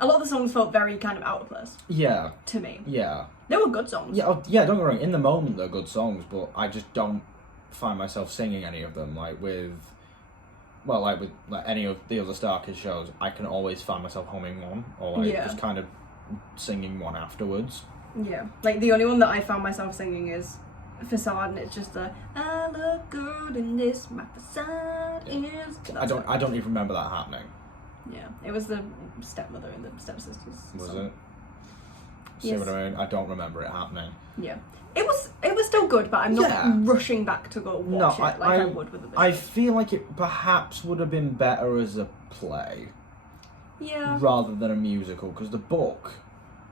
A lot of the songs felt very kind of out of place. Yeah. To me. Yeah. They were good songs. Yeah, yeah, don't get me wrong, in the moment they're good songs, but I just don't find myself singing any of them. Like with any of the other Starkid shows, I can always find myself humming one, or just kind of singing one afterwards. Yeah. Like the only one that I found myself singing is facade, and it's just the I look good in this, my facade is. I don't even remember that happening. Yeah, it was the stepmother and the stepsisters. Was song. it? See Yes. what I mean? I don't remember it happening. Yeah. It was still good, but I'm not rushing back to go watch it I would with the I Bishop. feel like it perhaps would have been better as a play Yeah. rather than a musical, because the book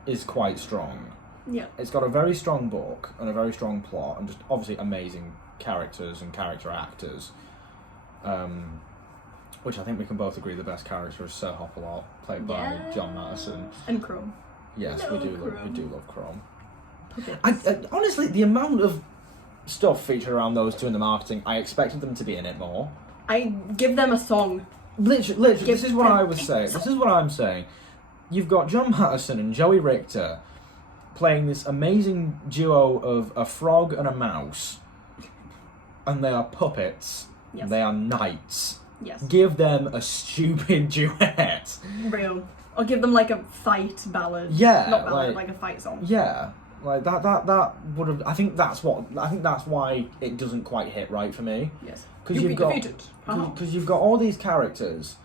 is quite strong. Yeah. It's got a very strong book and a very strong plot, and just obviously amazing characters and character actors. Which I think we can both agree the best character is Sir Hopalot, played by John Madison. And Chrome. Yes, we do love Chrome. Puppets. I honestly, the amount of stuff featured around those two in the marketing, I expected them to be in it more. I give them a song. Literally, this is what I was saying. This is what I'm saying. You've got John Madison and Joey Richter playing this amazing duo of a frog and a mouse, and they are puppets. Yes. They are knights. Yes. Give them a stupid duet. Real. Or give them like a fight ballad. Yeah, Not ballad, like a fight song. Yeah. Like that would have. I think that's why it doesn't quite hit right for me. Yes. Because you've got all these characters,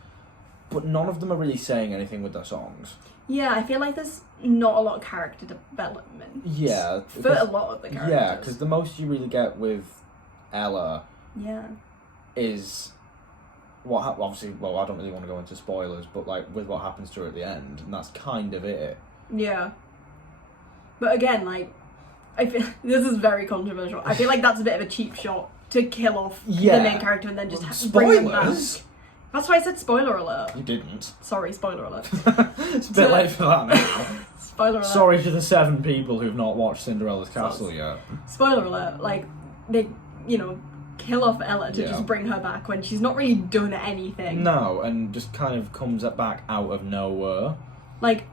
but none of them are really saying anything with their songs. Yeah, I feel like there's not a lot of character development. Yeah. For a lot of the characters. Yeah, because the most you really get with Ella. Yeah. Is obviously. Well, I don't really want to go into spoilers, but like with what happens to her at the end, and that's kind of it. Yeah. But again, like, I feel this is very controversial. I feel like that's a bit of a cheap shot to kill off the main character and then just bring them back. That's why I said spoiler alert. You didn't. Sorry, spoiler alert. It's a bit late for that now. Spoiler alert. Sorry to the 7 people who've not watched Cinderella's Castle yet. Spoiler alert. Like, they, kill off Ella to just bring her back when she's not really done anything. No, and just kind of comes back out of nowhere. Like,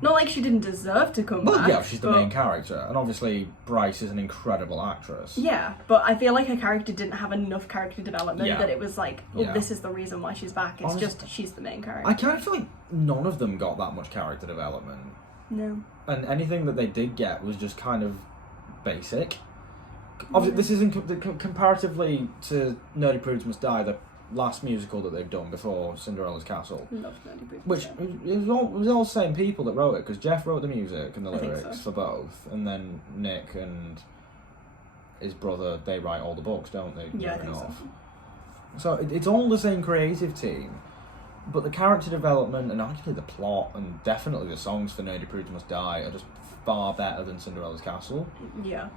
not like she didn't deserve to come back. Well, yeah, she's the main character, and obviously Bryce is an incredible actress. Yeah, but I feel like her character didn't have enough character development that it was like, this is the reason why she's back. It's just she's the main character. I kind of feel like none of them got that much character development. No. And anything that they did get was just kind of basic. Obviously, this isn't comparatively to Nerdy Prudes Must Die, the last musical that they've done before Cinderella's Castle. Love Nerdy Prudes Which it was all the same people that wrote it, because Jeff wrote the music and the lyrics for both, and then Nick and his brother, they write all the books, don't they? Yeah, I think so it's all the same creative team, but the character development and actually the plot and definitely the songs for Nerdy Prudes Must Die are just far better than Cinderella's Castle. Yeah.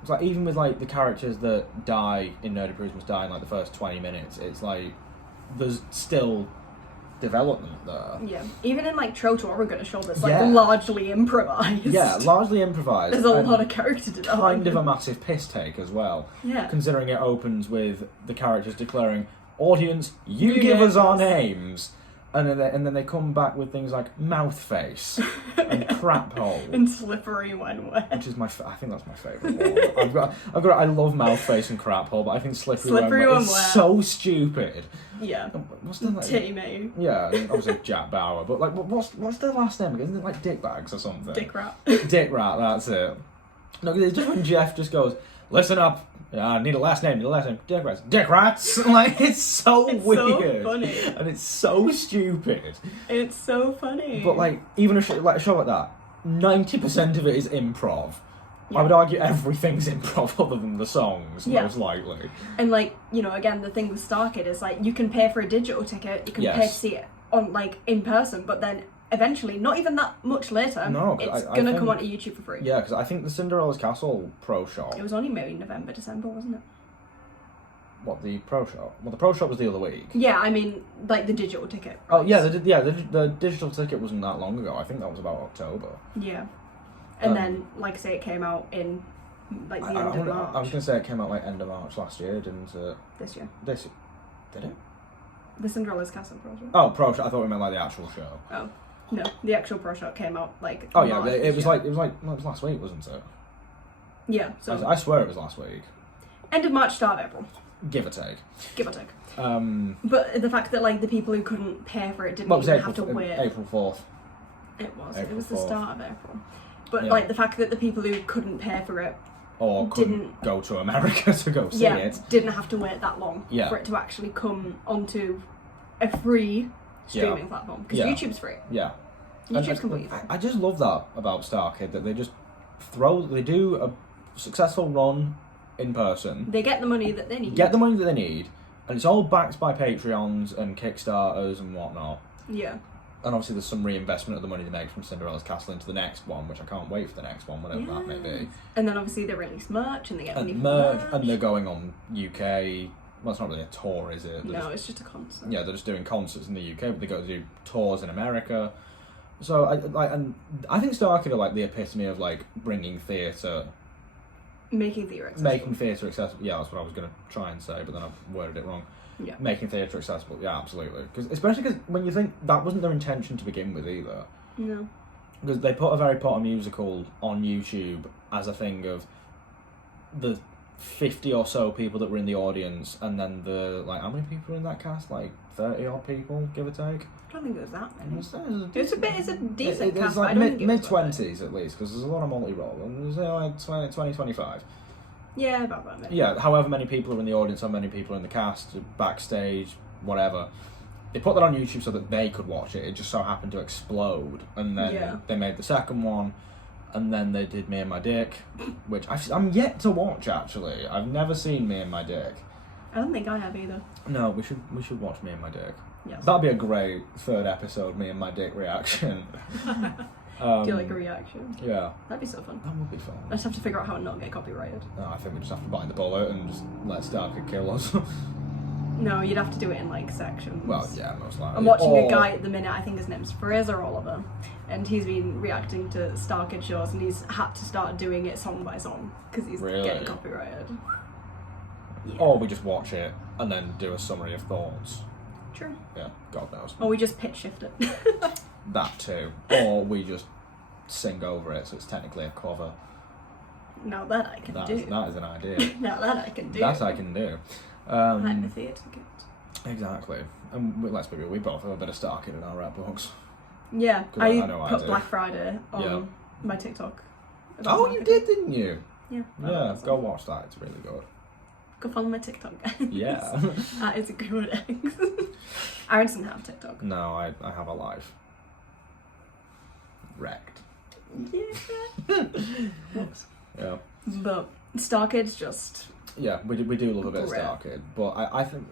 It's like, even with like the characters that die in Nerdy Prudes Must Die in like the first 20 minutes, it's like there's still development there. Yeah. Even in like Troto Oregon show that's like largely improvised. Yeah, largely improvised. There's a lot of character development. Kind of a massive piss take as well. Yeah. Considering it opens with the characters declaring, "Audience, you give us our names." And then they come back with things like mouth face and crap hole and slippery when wet, which is I think that's my favourite one. I love mouth face and crap hole, but I think slippery when wet is so stupid. Yeah. What's the name? Titty mate. Yeah, obviously Jack Bauer, but like what's their last name? Isn't it like Dick Bags or something? Dick Rat. Dick Rat, that's it. No, it's just when Jeff just goes, "Listen up. I need a last name. Dick Rats. Dick Rats." Like, it's so weird. So funny. And it's so stupid. It's so funny. But, like, even a show like that, 90% of it is improv. Yeah. I would argue everything's improv other than the songs, most likely. And, like, again, the thing with Starkid is, like, you can pay for a digital ticket, you can pay to see it on, like, in person, but then eventually, not even that much later, it's going to come onto YouTube for free. Yeah, because I think the Cinderella's Castle pro shop... It was only maybe November, December, wasn't it? What, the pro shop? Well, the pro shop was the other week. Yeah, I mean, like, the digital ticket. Oh, yeah, the digital ticket wasn't that long ago. I think that was about October. Yeah. And then, like I say, it came out in, like, the end of March. I was going to say it came out, like, end of March last year, didn't it? This year. Did it? The Cinderella's Castle pro shop. Oh, pro shop. I thought we meant, like, the actual show. Oh. No, the actual pro shop came out like. Oh yeah, it was last week, wasn't it? Yeah. So I swear it was last week. End of March, start of April. Give or take. But the fact that like the people who couldn't pay for it didn't even have to wait. April 4th. It was the start of April. But like the fact that the people who couldn't pay for it or couldn't go to America to go see it. Didn't have to wait that long for it to actually come onto a free streaming platform, because YouTube's free. Yeah. YouTube's completely free. I just love that about StarKid, that they just they do a successful run in person. They get the money that they need. And it's all backed by Patreons and Kickstarters and whatnot. Yeah. And obviously there's some reinvestment of the money they make from Cinderella's Castle into the next one, which I can't wait for the next one, whatever that may be. And then obviously they release merch and they get money from merch. And they're going on UK... Well, it's not really a tour, is it? It's just a concert. Yeah, they're just doing concerts in the UK, but they go to do tours in America. So I think StarKid are like the epitome of like bringing theatre... Making theatre accessible. Making theatre accessible. Yeah, that's what I was going to try and say, but then I worded it wrong. Yeah. Making theatre accessible. Yeah, absolutely. Especially because when you think that wasn't their intention to begin with either. No. Because they put a Harry Potter musical on YouTube as a thing of the 50 or so people that were in the audience, and then the how many people were in that cast? Like 30 odd people, give or take. I don't think it was that many. It's a decent cast. It's like mid-20s at least, because there's a lot of multi-role, and there's like 20, 25. Yeah, about that many. Yeah, however many people are in the audience, how many people are in the cast, backstage, whatever. They put that on YouTube so that they could watch it. It just so happened to explode, and then they made the second one, and then they did Me and My Dick, which I'm yet to watch actually. I've never seen Me and My Dick. I don't think I have either. No, we should watch Me and My Dick. Yes. That'd be a great third episode, Me and My Dick reaction. Do you like a reaction? Yeah. That'd be so fun. That would be fun. I just have to figure out how to not get copyrighted. No, I think we just have to bite the bullet and just let StarKid kill us. No, you'd have to do it in like sections. Well, yeah, most likely. I'm watching a guy at the minute, I think his name's Fraser Oliver, and he's been reacting to StarKid shows, and he's had to start doing it song by song because he's getting copyrighted. Yeah. Or we just watch it and then do a summary of thoughts. True. Yeah, God knows. Or we just pitch shift it. That too. Or we just sing over it, so it's technically a cover. Now that I can do. That is an idea. Now that I can do. That I can do. I'm a theatre kid. Exactly. And let's be real, we both have a bit of StarKid in our rap books. Yeah, I put do. Black Friday on my TikTok. Oh, you did, didn't you? Yeah. Yeah, go watch that, it's really good. Go follow my TikTok, guys. Yeah. That is a good eggs. Aaron doesn't have TikTok. No, I have a life. Wrecked. Yeah. Whoops. Yeah. But StarKid's just... Yeah, we do love a bit of StarKid, but I think...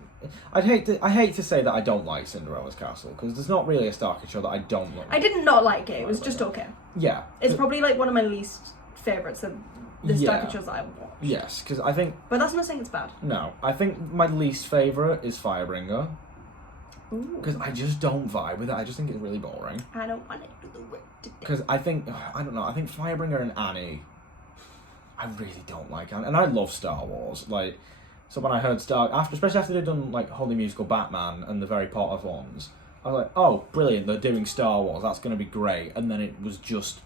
I hate to say that I don't like Cinderella's Castle, because there's not really a StarKid show that I don't like. I did not like it, it was just okay. Yeah. It's probably like one of my least favourites of the StarKid shows that I've watched. Yes, because I think... But that's not saying it's bad. No, I think my least favourite is Firebringer. Because I just don't vibe with it, I just think it's really boring. I don't want to do the work today. Because I think Firebringer and Annie, I really don't like Annie. And I love Star Wars, like... So when I heard especially after they'd done like Holy Musical Batman and the Harry Potter ones, I was like, oh, brilliant, they're doing Star Wars, that's going to be great. And then it was just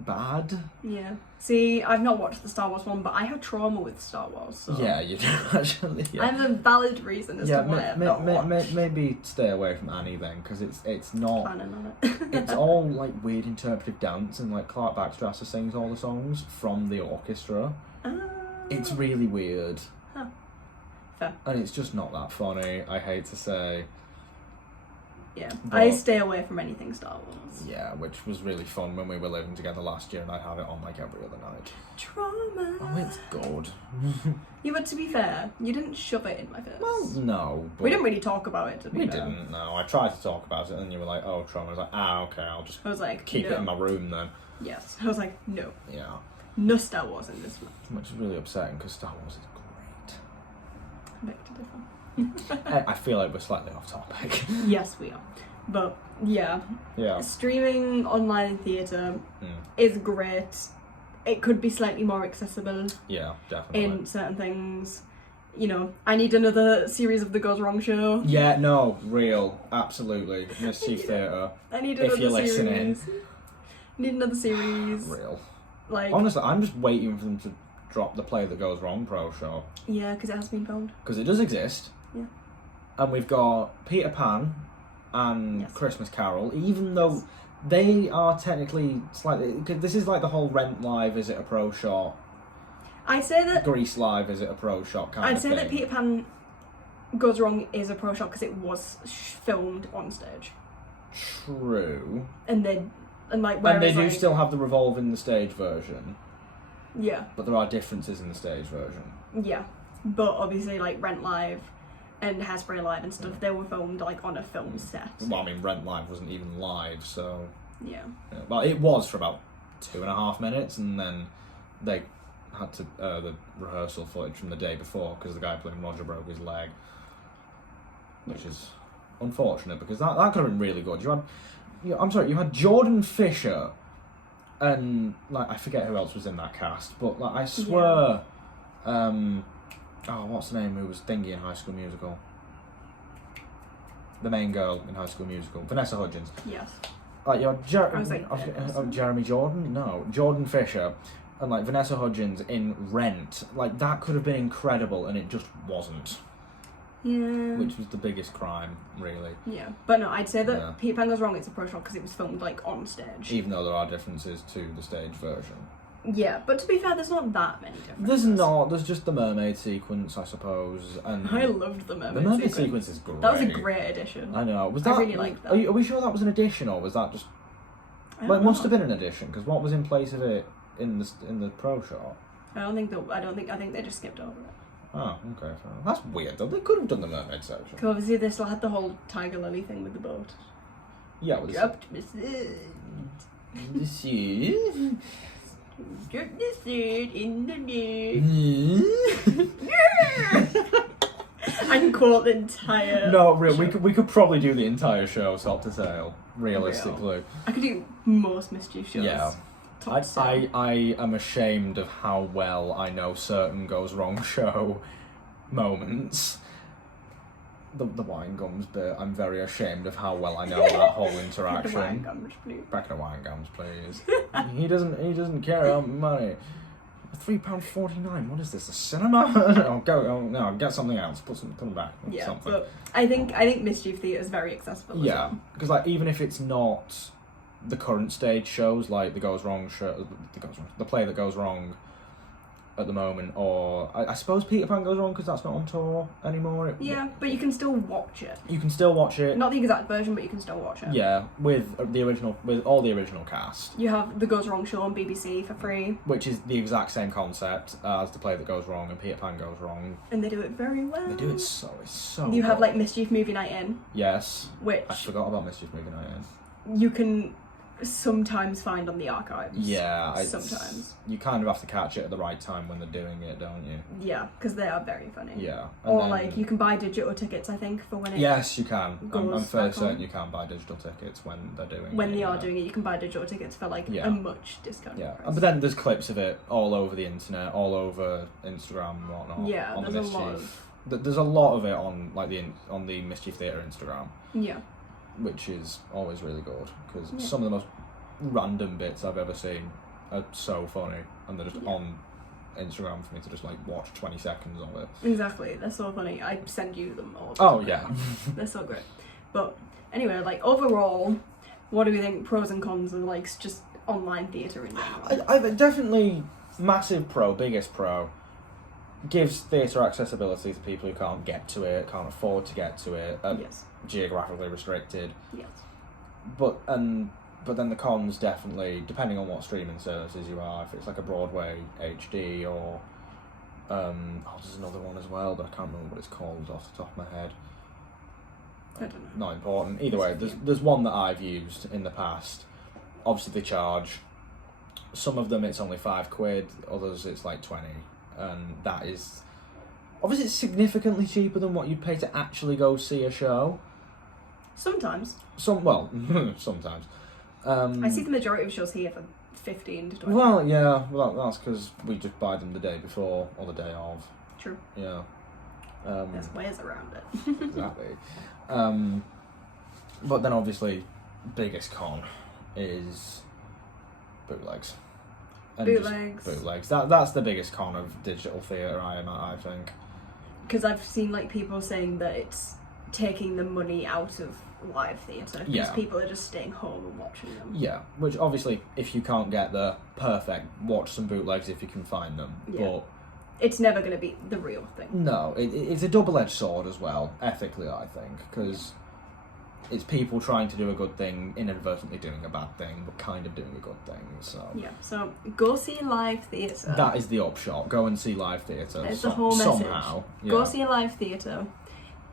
bad. Yeah. See, I've not watched the Star Wars one, but I have trauma with Star Wars. So. Yeah, you do actually. Yeah. I have a valid reason as to why I've not watched. Maybe stay away from Annie then, because it's not. Planning on it. It's all like weird interpretive dance, and like Clark Baxtrasser sings all the songs from the orchestra. It's really weird. Huh. Fair. And it's just not that funny, I hate to say. Yeah, but I stay away from anything Star Wars. Yeah, which was really fun when we were living together last year and I'd have it on like every other night. Trauma. Oh, it's good. Yeah, but to be fair, you didn't shove it in my face. Well, no. But we didn't really talk about it, to be fair. We didn't, no. I tried to talk about it and you were like, oh, trauma. I was like, okay, I'll just keep it in my room then. Yes. I was like, no. Yeah. No Star Wars in this one. Which is really upsetting because Star Wars is great. I beg to differ. I feel like we're slightly off topic. Yes, we are. But yeah. Streaming online theatre is great. It could be slightly more accessible. Yeah, definitely. In certain things. You know, I need another series of The Goes Wrong Show. Yeah, no, real. Absolutely. Mischief Theatre. I need another series. If you're listening. I need another series. Real. Like, honestly, I'm just waiting for them to drop the Play That Goes Wrong Pro show. Yeah, because it has been filmed. Because it does exist. Yeah. And we've got Peter Pan and Christmas Carol, even though They are technically slightly... This is like the whole Rent Live, is it a pro shot? I'd say that... Grease Live, is it a pro shot kind of thing? I'd say that Peter Pan Goes Wrong is a pro shot because it was filmed on stage. True. And they do still have the revolve in the stage version. Yeah. But there are differences in the stage version. Yeah. But obviously, like, Rent Live and Hairspray Live and stuff, they were filmed, like, on a film set. Well, I mean, Rent Live wasn't even live, so... Yeah. Well, it was for about 2.5 minutes, and then they had to the rehearsal footage from the day before because the guy playing Roger broke his leg, which is unfortunate because that could have been really good. You had Jordan Fisher and like I forget who else was in that cast, but like I swear, what's the name who was Thingy in High School Musical? The main girl in High School Musical, Vanessa Hudgens. Yes. Like you had Jeremy Jordan? No, Jordan Fisher, and like Vanessa Hudgens in Rent. Like that could have been incredible, and it just wasn't. Yeah. Which was the biggest crime, really. Yeah, but no, I'd say that Peter Pan Goes Wrong, it's a pro shot because it was filmed like on stage. Even though there are differences to the stage version. Yeah, but to be fair, there's not that many differences. There's not. There's just the mermaid sequence, I suppose. And I loved the mermaid. The mermaid sequence is great. That was a great addition. I know. I really liked that. Are we sure that was an addition, or was that just? Well, it must have been an addition because what was in place of it in the pro shot? I think they just skipped over it. Oh, okay. Fair enough. That's weird though. They could have done the mermaid section. Because obviously they still had the whole Tiger Lily thing with the boat. Yeah. You're optimistic. The sea. Drop the sword in the boat. I can quote the entire. No, we could probably do the entire show, top to tail. Realistically, I could do most Mischief shows. Yeah. I am ashamed of how well I know certain Goes Wrong show moments. The wine gums bit, I'm very ashamed of how well I know that whole interaction. Back the wine gums, please. Back the wine gums, please. He doesn't care about money. £3.49. What is this? A cinema? Get something else. Put them back. Yeah, something. but I think Mischief Theatre is very accessible. Yeah, because like even if it's not the current stage shows, like the play that goes wrong at the moment, or I suppose Peter Pan Goes Wrong because that's not on tour anymore. Yeah, but you can still watch it. You can still watch it. Not the exact version, but you can still watch it. Yeah, with all the original cast. You have the Goes Wrong show on BBC for free, which is the exact same concept as the play that goes wrong and Peter Pan Goes Wrong. And they do it very well. They do it so. It's so. You have good. like Mischief Movie Night In. Yes. Which I forgot about Mischief Movie Night In. You can sometimes find on the archives. Yeah, sometimes. You kind of have to catch it at the right time when they're doing it, don't you? Yeah, because they are very funny. Yeah. Or like you can buy digital tickets, I think, for when it. Yes, you can. I'm fairly certain on. you can buy digital tickets when they're doing it. When they are doing it, you can buy digital tickets for like a much discounted price. But then there's clips of it all over the internet, all over Instagram and whatnot. Yeah, on there's the a Mischief. lot of. There's a lot of it on like on the Mischief Theatre Instagram. Yeah. Which is always really good because some of the most random bits I've ever seen are so funny, and they're just on Instagram for me to just like watch 20 seconds of it. Exactly, they're so funny. I send you them all. Oh yeah, they're so great. But anyway, like overall, what do we think pros and cons of like just online theatre in general? I definitely biggest pro. Gives theatre accessibility to people who can't get to it, can't afford to get to it, yes. Geographically restricted. Yes. But then the cons definitely, depending on what streaming services you are, if it's like a Broadway HD or there's another one as well, but I can't remember what it's called off the top of my head. I don't know. Not important. Either way, there's one that I've used in the past. Obviously they charge. Some of them it's only £5, others it's like 20. And that is obviously it's significantly cheaper than what you'd pay to actually go see a show. Sometimes. Sometimes. I see the majority of shows here for 15 to 20. Well, yeah, that's because we just buy them the day before or the day of. True. Yeah. There's ways around it. Exactly. But then obviously, biggest con is bootlegs. Bootlegs. That's the biggest con of digital theatre, I think. Because I've seen like people saying that it's taking the money out of live theatre because people are just staying home and watching them. Yeah, which obviously, if you can't get there, perfect. Watch some bootlegs if you can find them. Yeah. But it's never going to be the real thing. No, it's a double-edged sword as well, ethically, I think, because it's people trying to do a good thing, inadvertently doing a bad thing, but kind of doing a good thing. So yeah, so go see live theatre. That is the upshot. Go and see live theatre. It's the whole message. Somehow. Yeah. Go see a live theatre,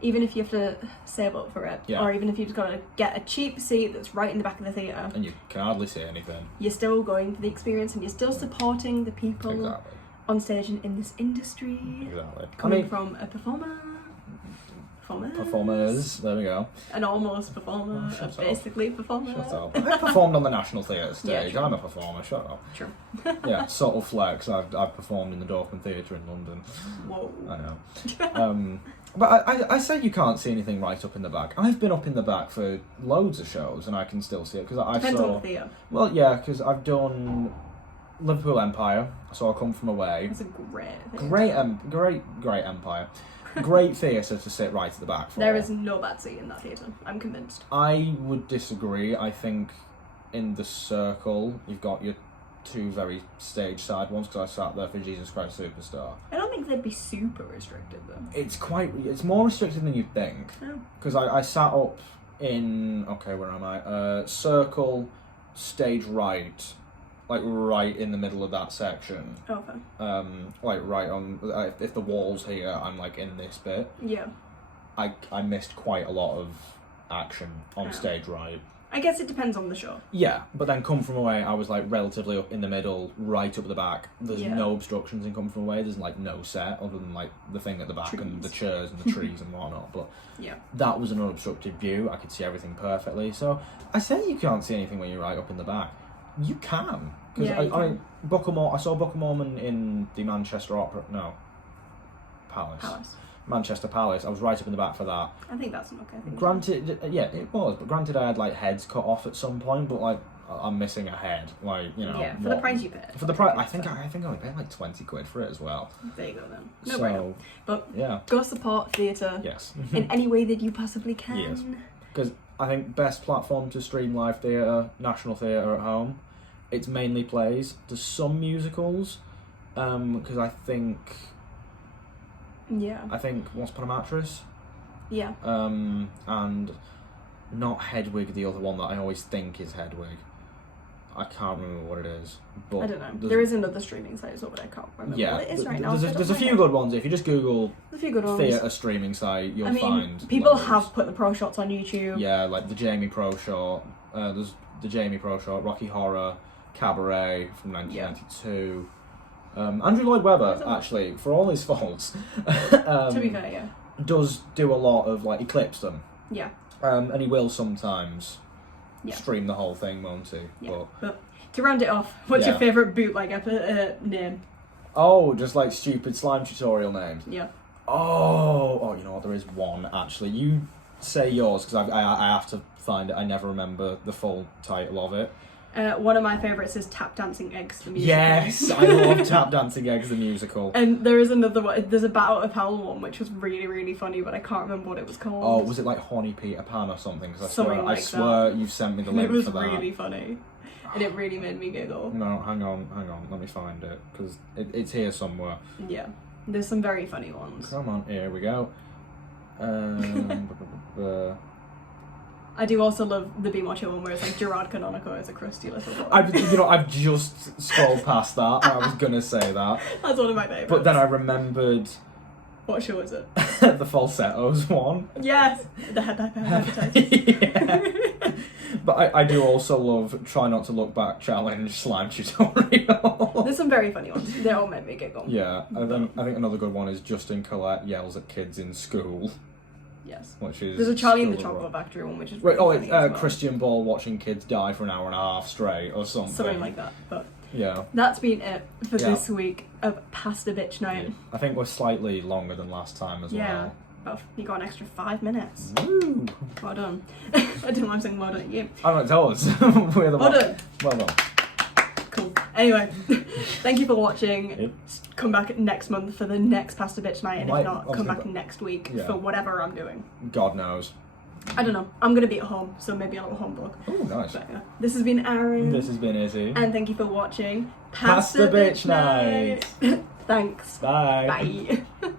even if you have to save up for it, or even if you've just got to get a cheap seat that's right in the back of the theatre. And you can hardly see anything. You're still going for the experience, and you're still supporting the people on stage and in this industry. Exactly. Coming from a Performers. There we go. An almost performer. Basically performer. Shut up. I performed on the National Theatre stage. Yeah, I'm a performer. Shut up. True. Yeah, subtle flex. I've performed in the Dorfman Theatre in London. Whoa. I know. But I say you can't see anything right up in the back. I've been up in the back for loads of shows and I can still see it because I Depends saw. on the theatre. Well, yeah, because I've done Liverpool Empire, so I'll come from away. It's a great theatre. Great Empire. Great theatre to sit right at the back for. There is no bad seat in that theatre. I'm convinced. I would disagree. I think in the Circle you've got your two very stage side ones because I sat there for Jesus Christ Superstar. I don't think they'd be super restricted though. It's more restricted than you'd think. Because I sat up in where am I? Circle, stage right, like right in the middle of that section. Okay. Like right on. If the wall's here, I'm like in this bit. Yeah. I missed quite a lot of action on stage right. I guess it depends on the show. Yeah, but then Come From Away, I was like relatively up in the middle, right up the back. There's no obstructions in Come From Away. There's like no set other than like the thing at the back and the chairs and the trees and whatnot. But that was an unobstructed view. I could see everything perfectly. So I say you can't see anything when you're right up in the back. You can. Because I saw Book of Mormon in the Manchester Opera. No. Palace. Manchester Palace. I was right up in the back for that. I think that's an okay thing. Granted, yeah, it was. But granted, I had like heads cut off at some point. But like, I'm missing a head. Like, you know. Yeah, for the price you paid. For the price, I think I only paid like 20 quid for it as well. There you go then. No brainer. But yeah, go support theatre. Yes. In any way that you possibly can. Yes. Because I think best platform to stream live theatre, National Theatre at home. It's mainly plays. There's some musicals. Because I think Once Upon a Mattress. Yeah. And not Hedwig, the other one that I always think is Hedwig. I can't remember what it is. But I don't know. There is another streaming site as well, but I can't remember what it is right now. There's a few good ones. If you just Google theatre streaming site, you'll find. People have put the pro shots on YouTube. Yeah, like the Jamie Pro shot. There's the Jamie Pro shot, Rocky Horror, Cabaret from 1992. Andrew Lloyd Webber, actually, for all his faults, to be fair, does do a lot of like he clips them. Yeah. And he will sometimes stream the whole thing, won't he? Yeah. But to round it off, what's your favourite bootleg name? Oh, just like stupid slime tutorial names. Yeah. Oh, you know what? There is one actually. You say yours because I have to find it. I never remember the full title of it. One of my favourites is Tap Dancing Eggs, the musical. Yes, I love Tap Dancing Eggs, the musical. And there is another one. There's a Battle of Hell one, which was really, really funny, but I can't remember what it was called. Oh, was it like Honey Peter Pan or something? Because I swear that. You've sent me the link for that. It was really funny, and it really made me giggle. No, hang on, let me find it, because it's here somewhere. Yeah, there's some very funny ones. Come on, here we go. I do also love the Be More Chill one where it's like Gerard Canonico as a crusty little boy. I've just scrolled past that. I was gonna say that. That's one of my favourites. But then I remembered. What show is it? The falsettos one. Yes, the hepatitis. Yeah. But I do also love Try Not to Look Back Challenge Slime Tutorial. There's some very funny ones. They all made me giggle. Yeah, I think another good one is Justin Collette yells at kids in school. Yes. Which is there's a Charlie and the Chocolate Factory one, which is really funny as well. Christian Ball watching kids die for an hour and a half straight or something. Something like that. But yeah, that's been it for this week of Pasta Bitch Night. Yeah. I think we're slightly longer than last time as well. Well, you got an extra 5 minutes. Woo! Well done. I don't know why I'm saying well done at you. I don't know, tell us. We're the well done. Well done. Cool. Anyway, thank you for watching. Yep. Come back next month for the next Pasta Bitch night, and if Might- not, I was come gonna- back next week Yeah. for whatever I'm doing. God knows. I don't know. I'm gonna be at home, so maybe a little home vlog. Oh, nice. But, yeah. This has been Aaron. This has been Izzy. And thank you for watching Pasta Bitch Night. Thanks. Bye. Bye.